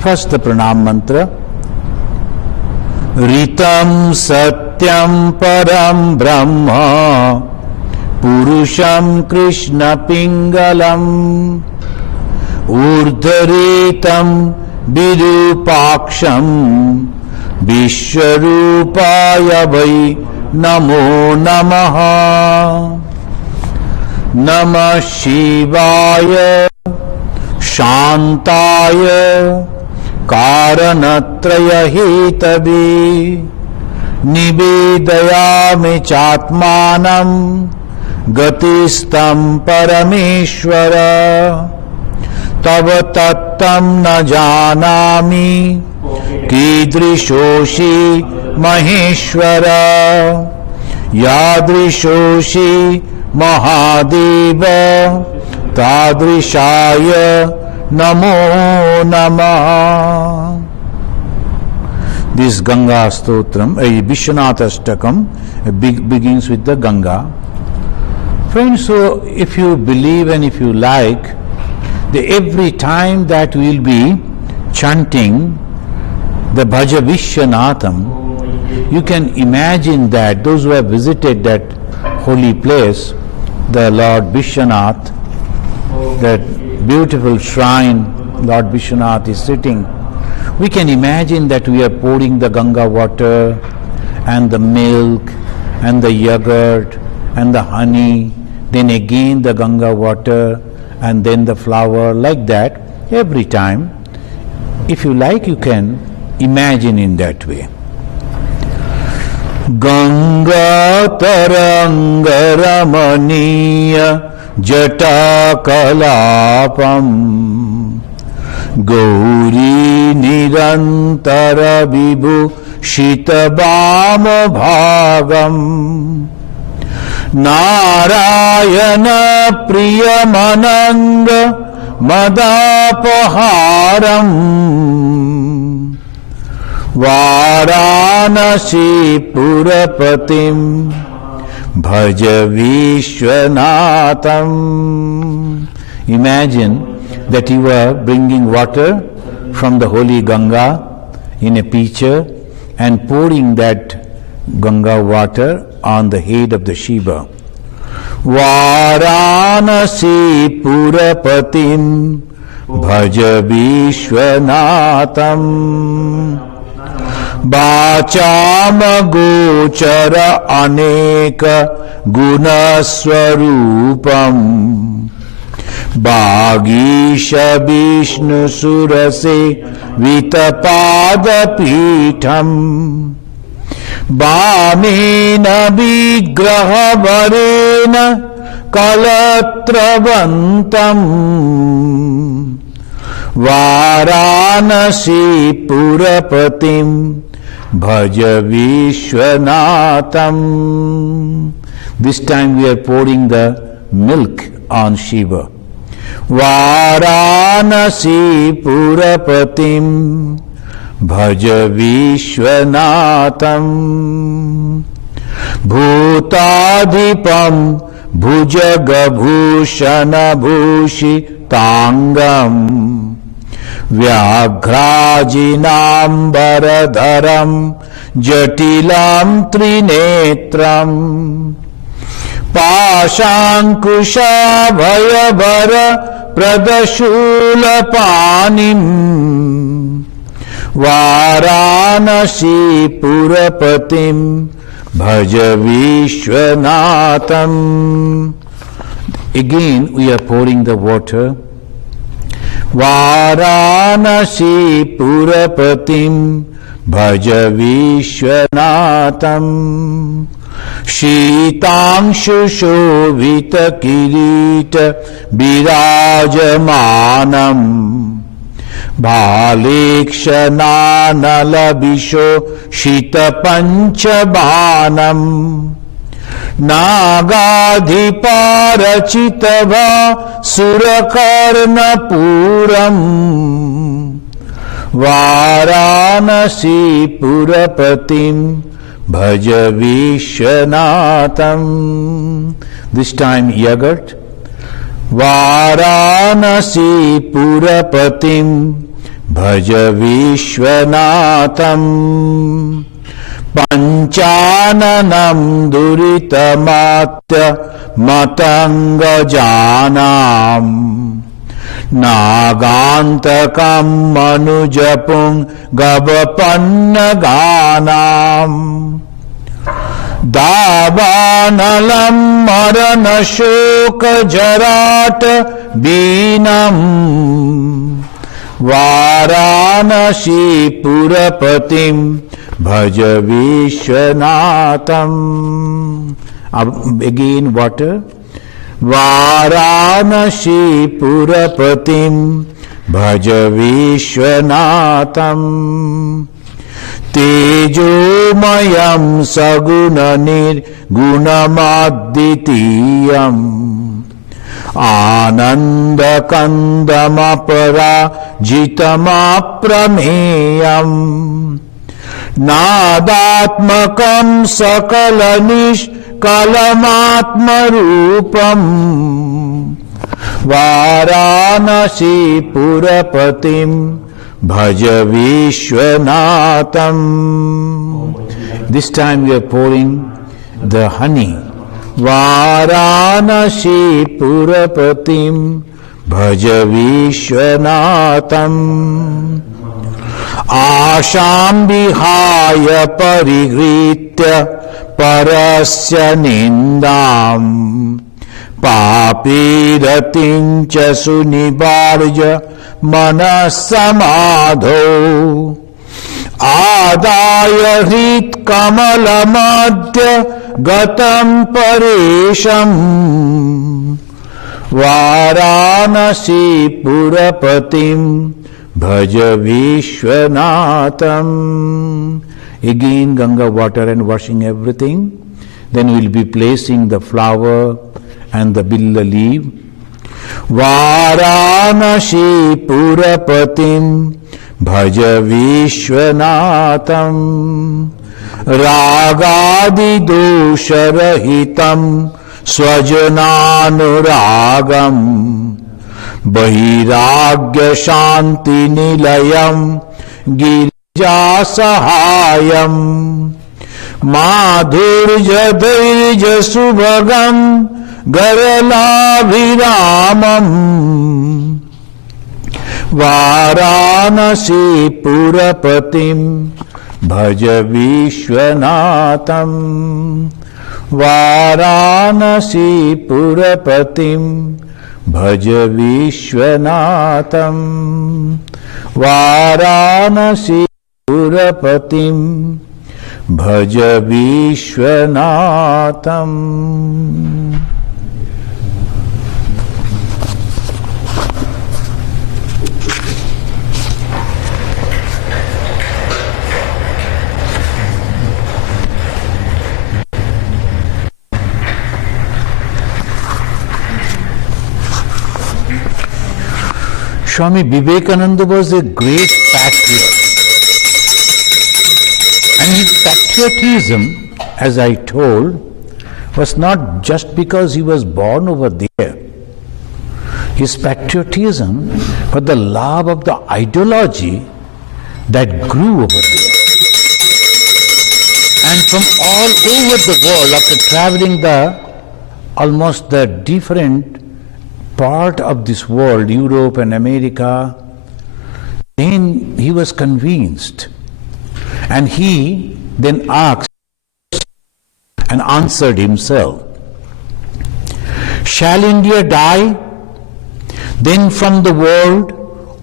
First the Pranam mantra. Ritam Satyam Param Brahma Purusham Krishna Pingalam Urdharitam Virupaksham Vishwarupaya Vai नमो नमः। नमः शिवाय शान्ताय कारणत्रयहेतवे निवेदयामि चात्मानं गतिस्तं परमेश्वर। तव तत्त्वं न जानामि कीदृशोऽसि महेश्वर। यादृशोऽसि महादेव तादृशाय नमो नमः। This Ganga Stotram, Vishwanatha Ashtakam, begins with the Ganga. Friends, so if you believe and if you like, every time that we will be chanting the Bhaja Vishwanatham, you can imagine that those who have visited that holy place, the Lord Vishwanath, that beautiful shrine Lord Vishwanath is sitting, we can imagine that we are pouring the Ganga water and the milk and the yogurt and the honey, then again the Ganga water and then the flower, like that every time. If you like, you can imagine in that way. Ganga taranga ramaniya jata kalapam Gauri nirantara vibhu shitabama bhagam Narayana priyamananga madapaharam Varanasi purapatim bhaja Vishwanatham. Imagine that you are bringing water from the holy Ganga in a pitcher and pouring that Ganga water on the head of the Shiva. Varanasi purapatim bhaja Vishwanatham Bachama gochara aneka gunaswarupam Bhagisha Vishnu Surase Vitapada Pitham Bhamena Vigraha Varena Kalatravantam Varanasi Purapatim Bhaja Vishwanatham. This time we are pouring the milk on Shiva. Varanasi Purapatim Bhaja Vishwanatham Bhutadipam Bhujagabhushana Bhushitangam Vyaghrajinambaradharam Jatilam Trinetram Pashankusha Bhayabhara Pradashulapanim Varanasi Purapatim Bhaja Vishwanatham. Again we are pouring the water. Varanasi Purapatim Bhaja Vishwanatham Shitangshu Shobhita Kirita Birajamanam Bhalekshananalabhisho Shita Panchabanam Nagadhiparachitava Surakarnapuram Varanasi Purapatim Bhaja Vishwanatham. This time yogurt. Varanasi Purapatim Bhaja Vishwanatham Panchananam Duritamatya Matanga Janam Nagantakam Manujapung Gavapannaganam Davanalam marana shoka jarat binam Varanasi purapatim bhaja Vishwanatham. Again water. Varanasi purapatim bhaja Vishwanatham. Tejomayam sagunanir gunamadditiyam Anandakandamapara jitamaprameyam Nadatmakam sakalanish kalamatmarupam Varanasi purapatim bhaja Vishwanatham. This time we are pouring the honey. Varanasi purapatim bhaja Vishwanatham. Asham vihaya parigritya parasya nindam papiratincha sunibarja manasamadho adaya hrit kamalamadya gatam paresham Varanasi purapatim bhaja Vishwanatham. Again Ganga water and washing everything. Then we will be placing the flower and the billa leaf. Varanasi purapatim bhaja Vishwanatham. Ragadi dosharahitam swajananuragam Bahiragya shanti nilayam girja sahayam Madhurja dhairja subhagam garalabhiramam Varanasi purapatim bhaja Vishwanatham. Varanasi purapatim bhaja Vishwanatham. Varanasi purapatim bhaja Vishwanatham. Swami Vivekananda was a great patriot. And his patriotism, as I told, was not just because he was born over there. His patriotism was the love of the ideology that grew over there. And from all over the world, after traveling almost the different part of this world, Europe and America, then he was convinced. And he then asked and answered himself, shall India die? Then from the world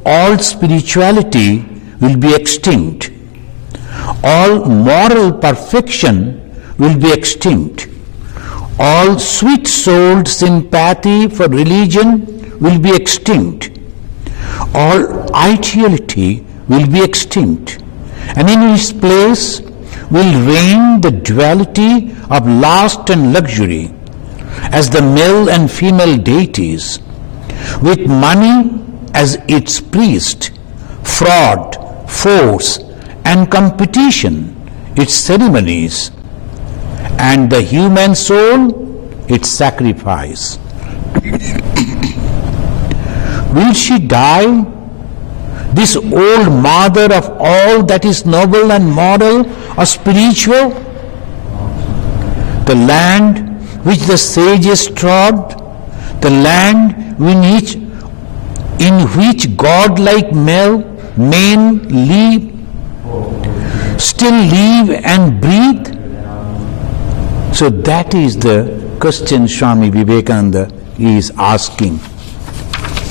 all spirituality will be extinct. All moral perfection will be extinct. All sweet-souled sympathy for religion will be extinct. All ideality will be extinct. And in its place will reign the duality of lust and luxury as the male and female deities, with money as its priest, fraud, force, and competition its ceremonies, and the human soul its sacrifice. Will she die, this old mother of all that is noble and moral or spiritual? The land which the sages trod, the land in which God-like men live, still live and breathe? So that is the question Swami Vivekananda is asking.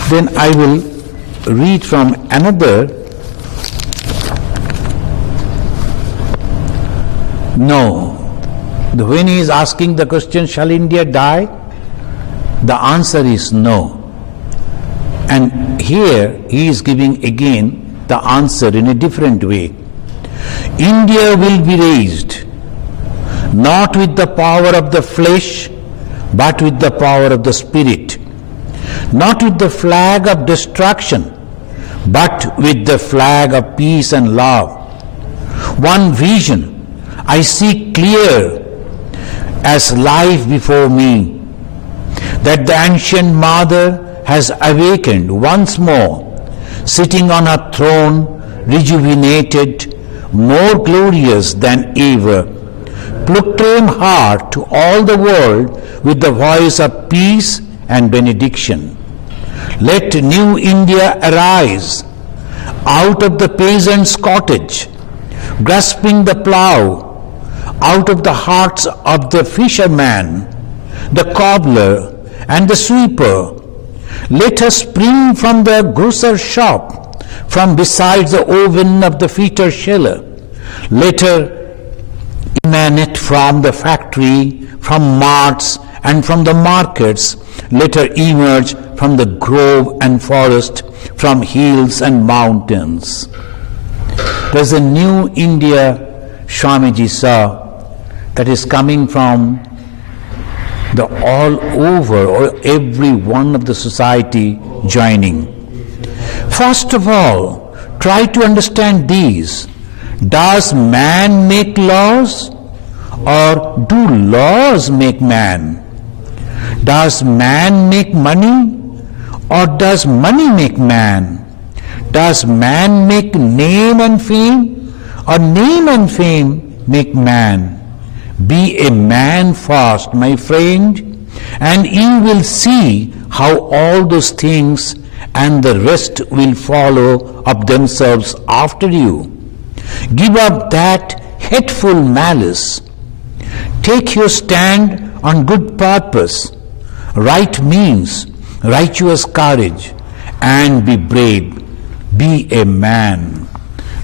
Then I will read from another. No. When he is asking the question, shall India die? The answer is no. And here he is giving again the answer in a different way. India will be raised, not with the power of the flesh, but with the power of the spirit. Not with the flag of destruction, but with the flag of peace and love. One vision I see clear as life before me, that the ancient mother has awakened once more, sitting on her throne, rejuvenated, more glorious than ever, proclaim her to all the world with the voice of peace and benediction. Let new India arise out of the peasant's cottage, grasping the plough, out of the hearts of the fisherman, the cobbler, and the sweeper. Let her spring from the grocer's shop, from beside the oven of the fetter sheller. Let her emanate from the factory, from marts, and from the markets. Let her emerge from the grove and forest, from hills and mountains. There's a new India Swamiji saw that is coming from the all over or every one of the society joining. First of all, try to understand these. Does man make laws, or do laws make man? Does man make money, or does money make man? Does man make name and fame, or name and fame make man? Be a man first, my friend, and you will see how all those things and the rest will follow of themselves after you. Give up that hateful malice. Take your stand on good purpose, right means, righteous courage, and be brave. Be a man.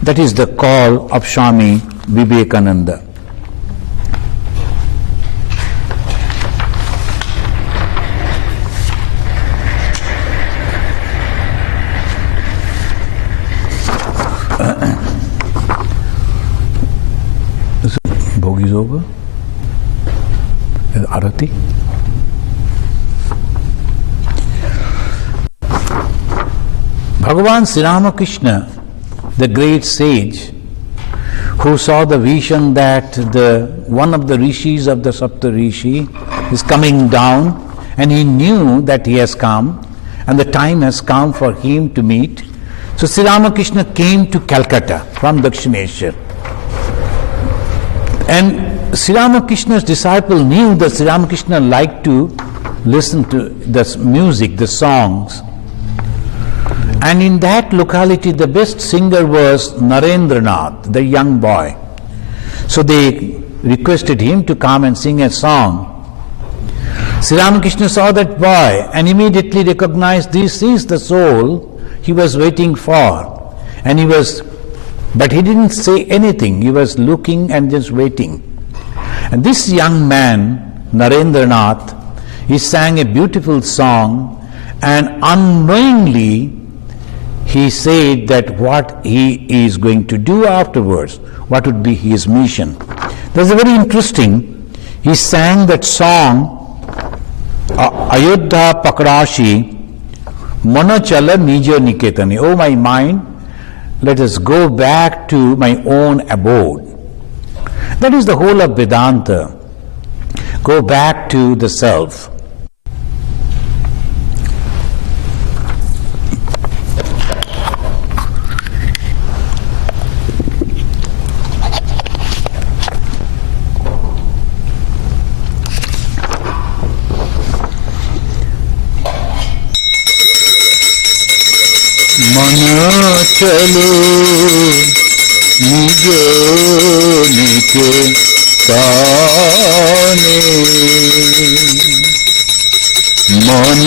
That is the call of Swami Vivekananda. Bhog is over. Arati. Bhagavan Sri Ramakrishna, the great sage, who saw the vision that one of the rishis of the Sapta Rishi is coming down, and he knew that he has come and the time has come for him to meet. So Sri Ramakrishna came to Calcutta from Dakshineshwar. And Sri Ramakrishna's disciple knew that Sri Ramakrishna liked to listen to the music, the songs. And in that locality, the best singer was Narendranath, the young boy. So they requested him to come and sing a song. Sri Ramakrishna saw that boy and immediately recognized this is the soul he was waiting for. But he didn't say anything. He was looking and just waiting. And this young man, Narendranath, he sang a beautiful song, and unknowingly he said that what he is going to do afterwards, what would be his mission. That's very interesting. He sang that song, Ayodhya Pakrashi, Mana Chala Nija Niketani. Oh my mind, let us go back to my own abode. That is the whole of Vedanta. Go back to the self. Mana chalo nijo nike তানে মন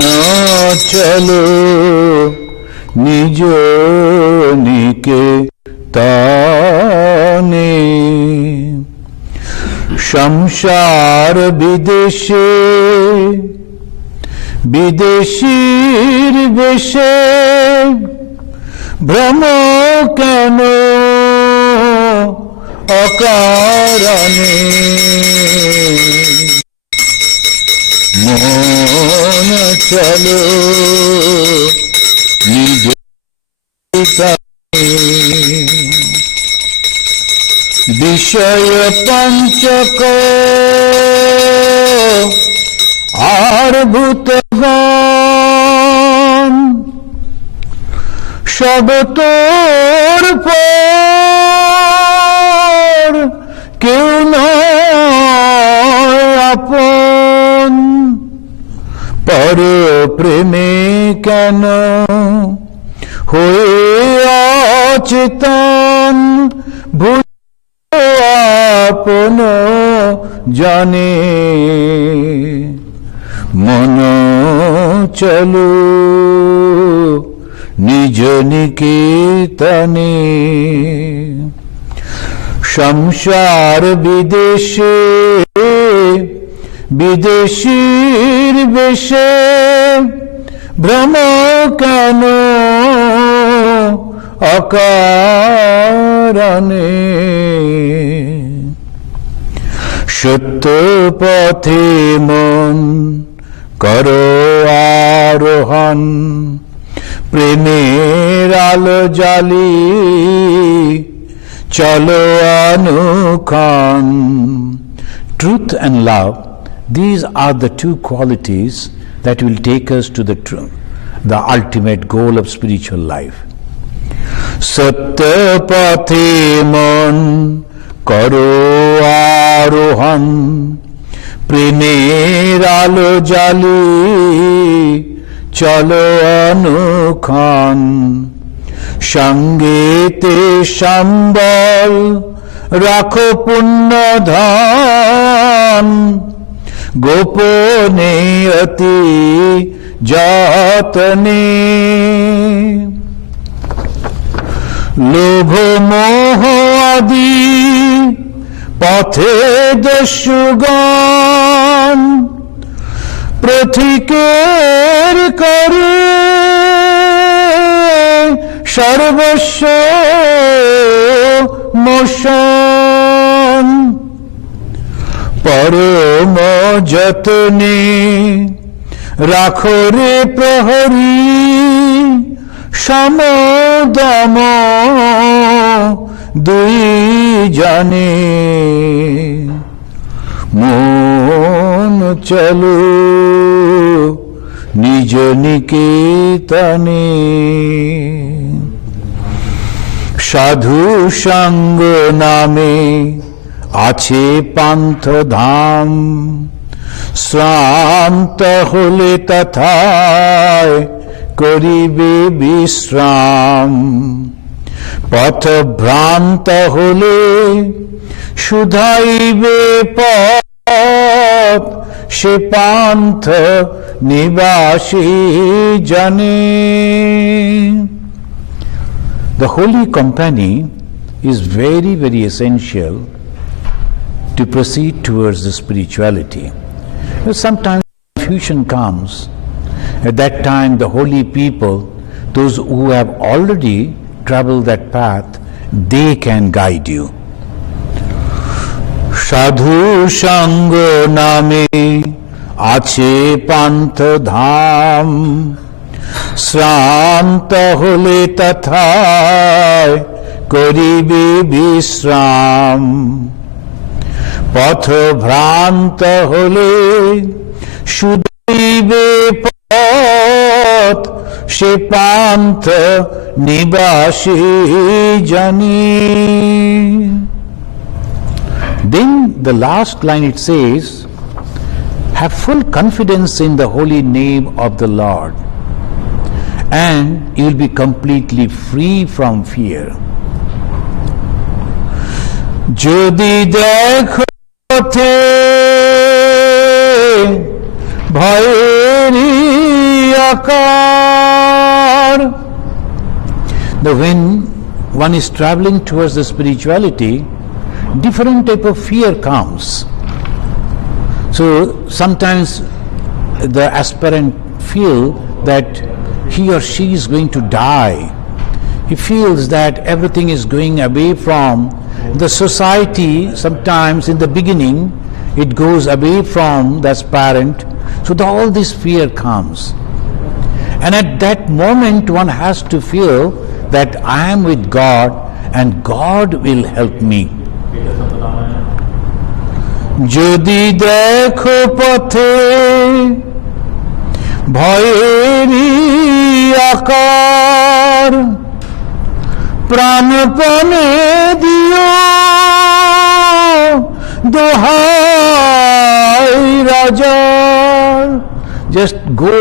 চলো নিজ নিকেতনে সংসার বিদেশে বিদেশীর বেশে ভ্রম কেন অকারণে মন চলো নিজ বিষয় পঞ্চক আর ভূতগণ সব তোর পর কেউ নয় আপন পর প্রেমে কেন হয়ে অচেতন ভূত আপন জানে মন চলো নিজ নিকেতনে সংসার বিদেশে বিদেশীর বেশে ভ্রম কেন অকারণে সত্য পথে মন করো আরোহণ প্রেমের আলো জ্বালি চলো অনুক্ষণ truth and love, these are the two qualities that will take us to the ultimate goal of spiritual life. Satya pathe mon karo arohan premer alo jali chalo anukhan সঙ্গেতে সম্বল রাখো পুণ্য ধন গোপনে অতি যতনে লোভ মোহ আদি পথে দস্যুগণ প্রথিকের করে সর্বস্ব মোশন পরম যতনে রাখো রে প্রহরী সমদম দুই জানে মন চলো নিজ নিকেতনে সাধু সঙ্গ নামে আছে পান্থ ধাম শ্রান্ত হলে তথায় করিবে বিশ্রাম পথ ভ্রান্ত হলে শুধাইবে পথ সে পান্থ নিবাসী জানে The holy company is very, very essential to proceed towards the spirituality. Sometimes confusion comes. At that time, the holy people, those who have already traveled that path, they can guide you. Sadhu Sangha Name Ache Pantha Dham শ্রান্ত হলে তথায় করিবে বিশ্রাম পথ ভ্রান্ত হলে শুধাইবে পথ সে পান্থ নিবাসী জানি Then the last line it says, have full confidence in the holy name of the Lord, and you will be completely free from fear. যদি দেখো পথে ভয়েরই আকার. When one is traveling towards the spirituality, different type of fear comes. So sometimes the aspirant feel that he or she is going to die. He feels that everything is going away from the society. Sometimes in the beginning it goes away from the aspirant, so all this fear comes, and at that moment one has to feel that I am with God and God will help me. যদি দেখো পথে ভয়েরই আকার, প্রাণপণে দিও দোহাই রাজার. Just go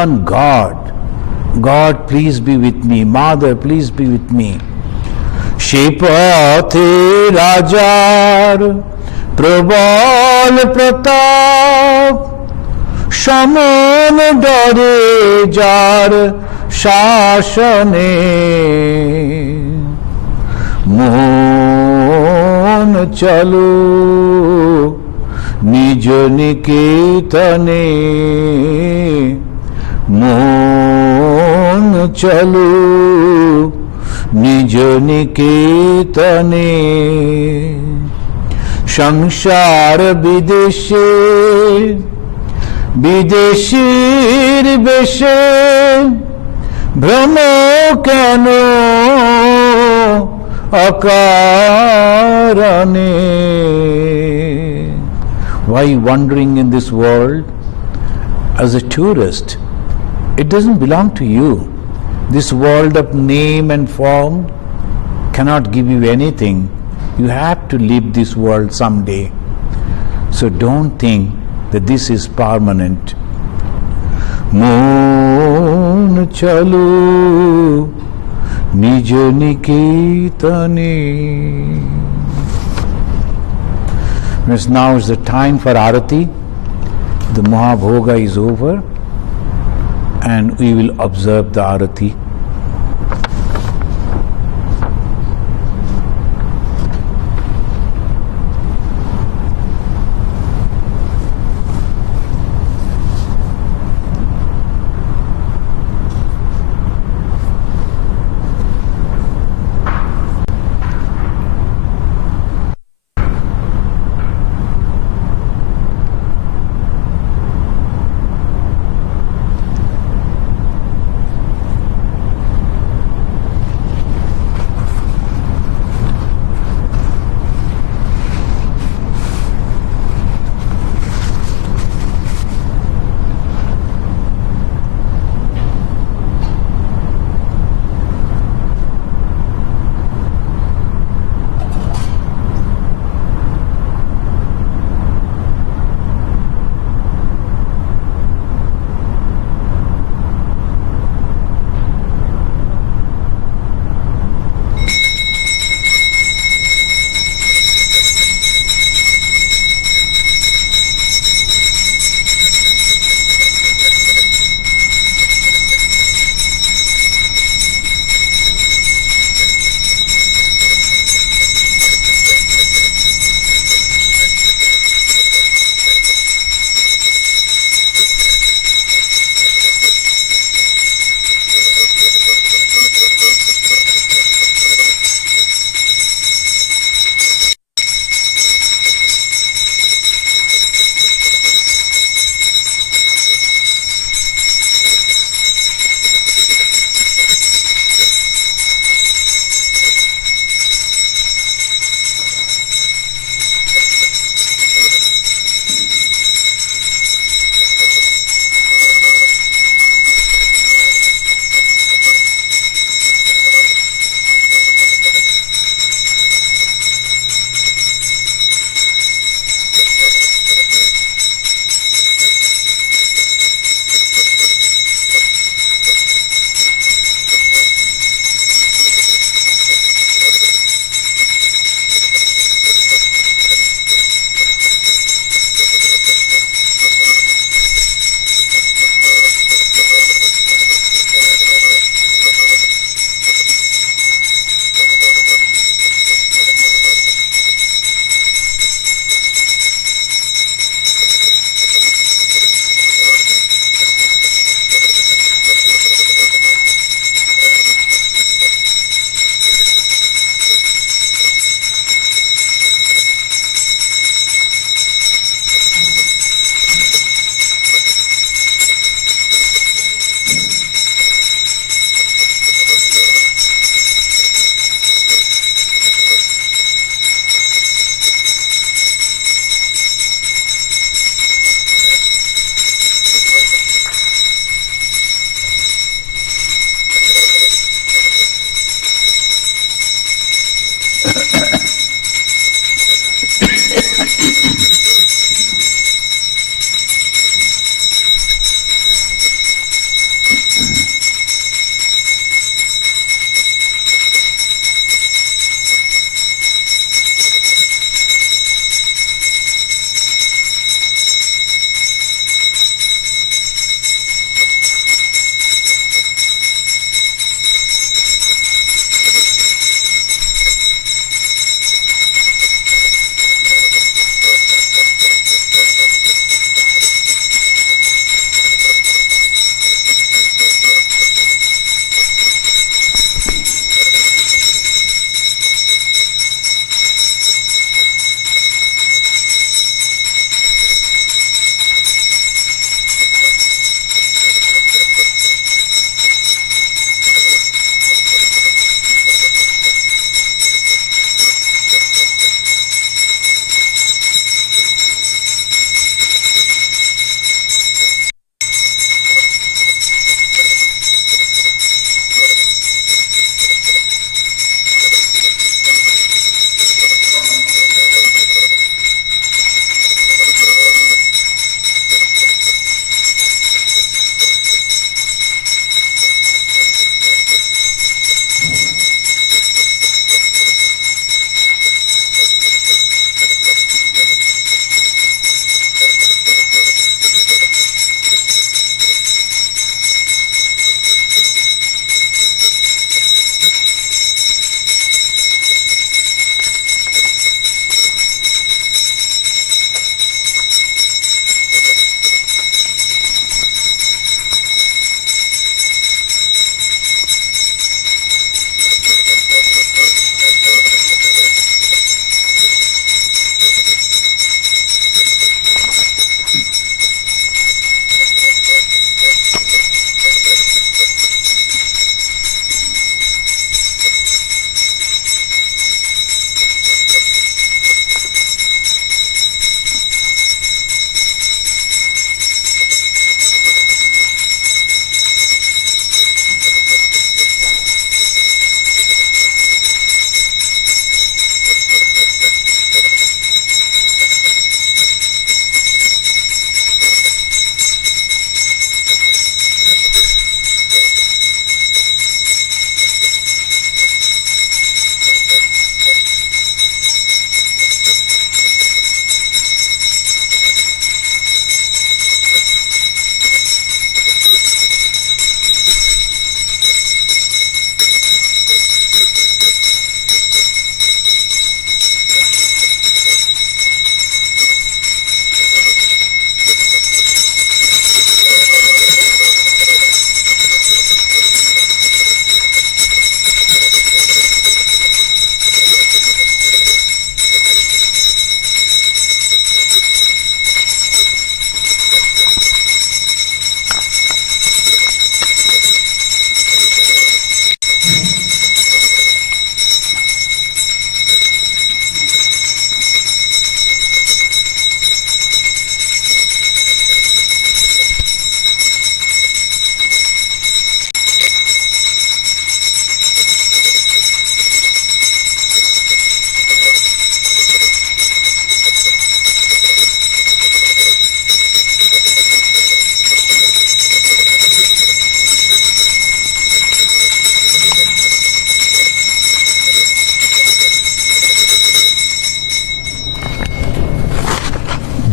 on God. God, please be with me. Mother, please be with me. সে পথে রাজার প্রবল প্রতাপ, সমন ডরে যার শাসনে. মন চলো নিজ নিকেতনে, মন চলো নিজ নিকেতনে. সংসার বিদেশে বিদেশীর বেশে ভ্রম কেন অকারণে. Why wandering in this world as a tourist? It doesn't belong to you. This world of name and form cannot give you anything. You have to leave this world someday. So don't think that this is permanent. মন চলো নিজ নিকেতনে. Now is the time for Arati. The Mahabhoga is over and we will observe the Arati.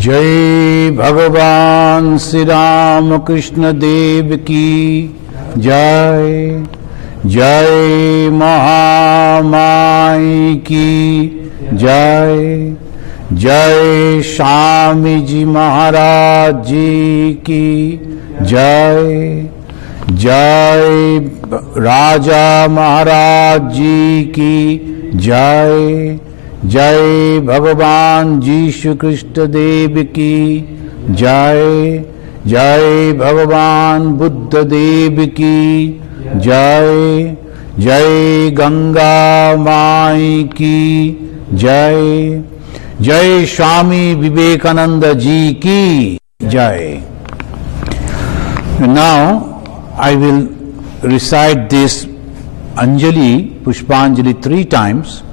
जय भगवान श्री राम कृष्ण देव की जय। जय महामाई की जय। जय स्वामी जी महाराज जी की जय। जय राजा महाराज जी की जय। जय भगवान यीशु कृष्ण देव की जय। जय भगवान बुद्ध देव की जय। जय गंगा माई की जय। जय स्वामी विवेकानंद जी की जय। Now I will recite this Anjali, Pushpanjali 3 times.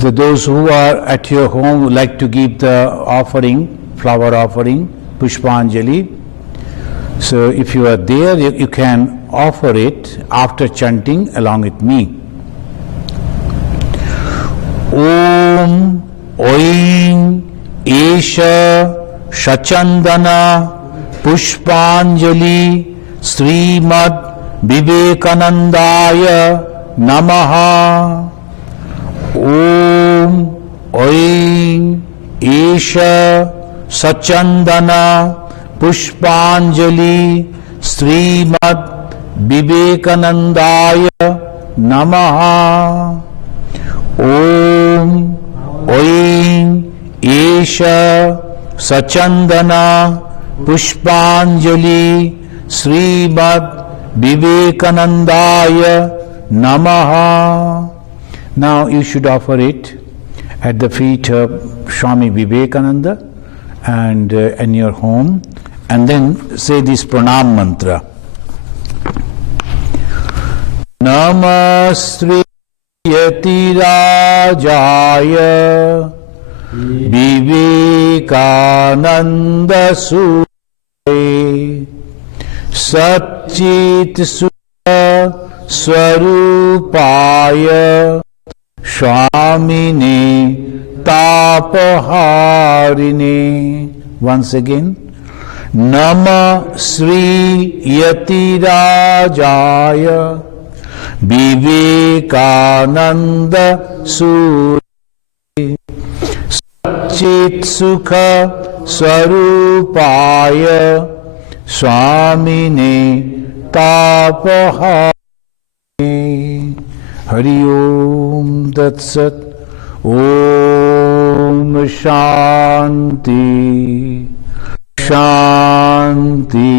So those who are at your home would like to give the offering, flower offering, Pushpanjali. So if you are there, you can offer it after chanting along with me. Om Oim Esha Shachandana Pushpanjali Srimad Vivekanandaya Namaha. Om Oim Esha Sachandana Pushpanjali Srimad Vivekanandaya Namaha. Om Oim Esha Sachandana Pushpanjali Srimad Vivekanandaya Namaha. Now you should offer it at the feet of Swami Vivekananda and in your home, and then say this pranam mantra. Namaste Yatirajaya Vivekananda Sure Satchit Sukha Swarupaya Swamine Tapaharine. Once again. Nama Sri Yatirajaya Vivekananda Sure Satchit Sukha Swarupaya Swamine Tapaharine. Hari Om Tat Sat. Om Shanti Shanti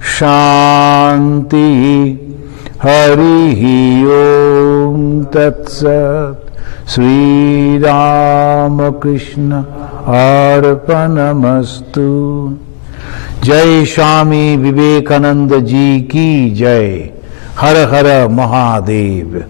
Shanti. Hari Om Tat Sat. Sri Ramakrishna Arpanamastu. Jai Swami Vivekananda ji ki jai. Har Har Mahadev.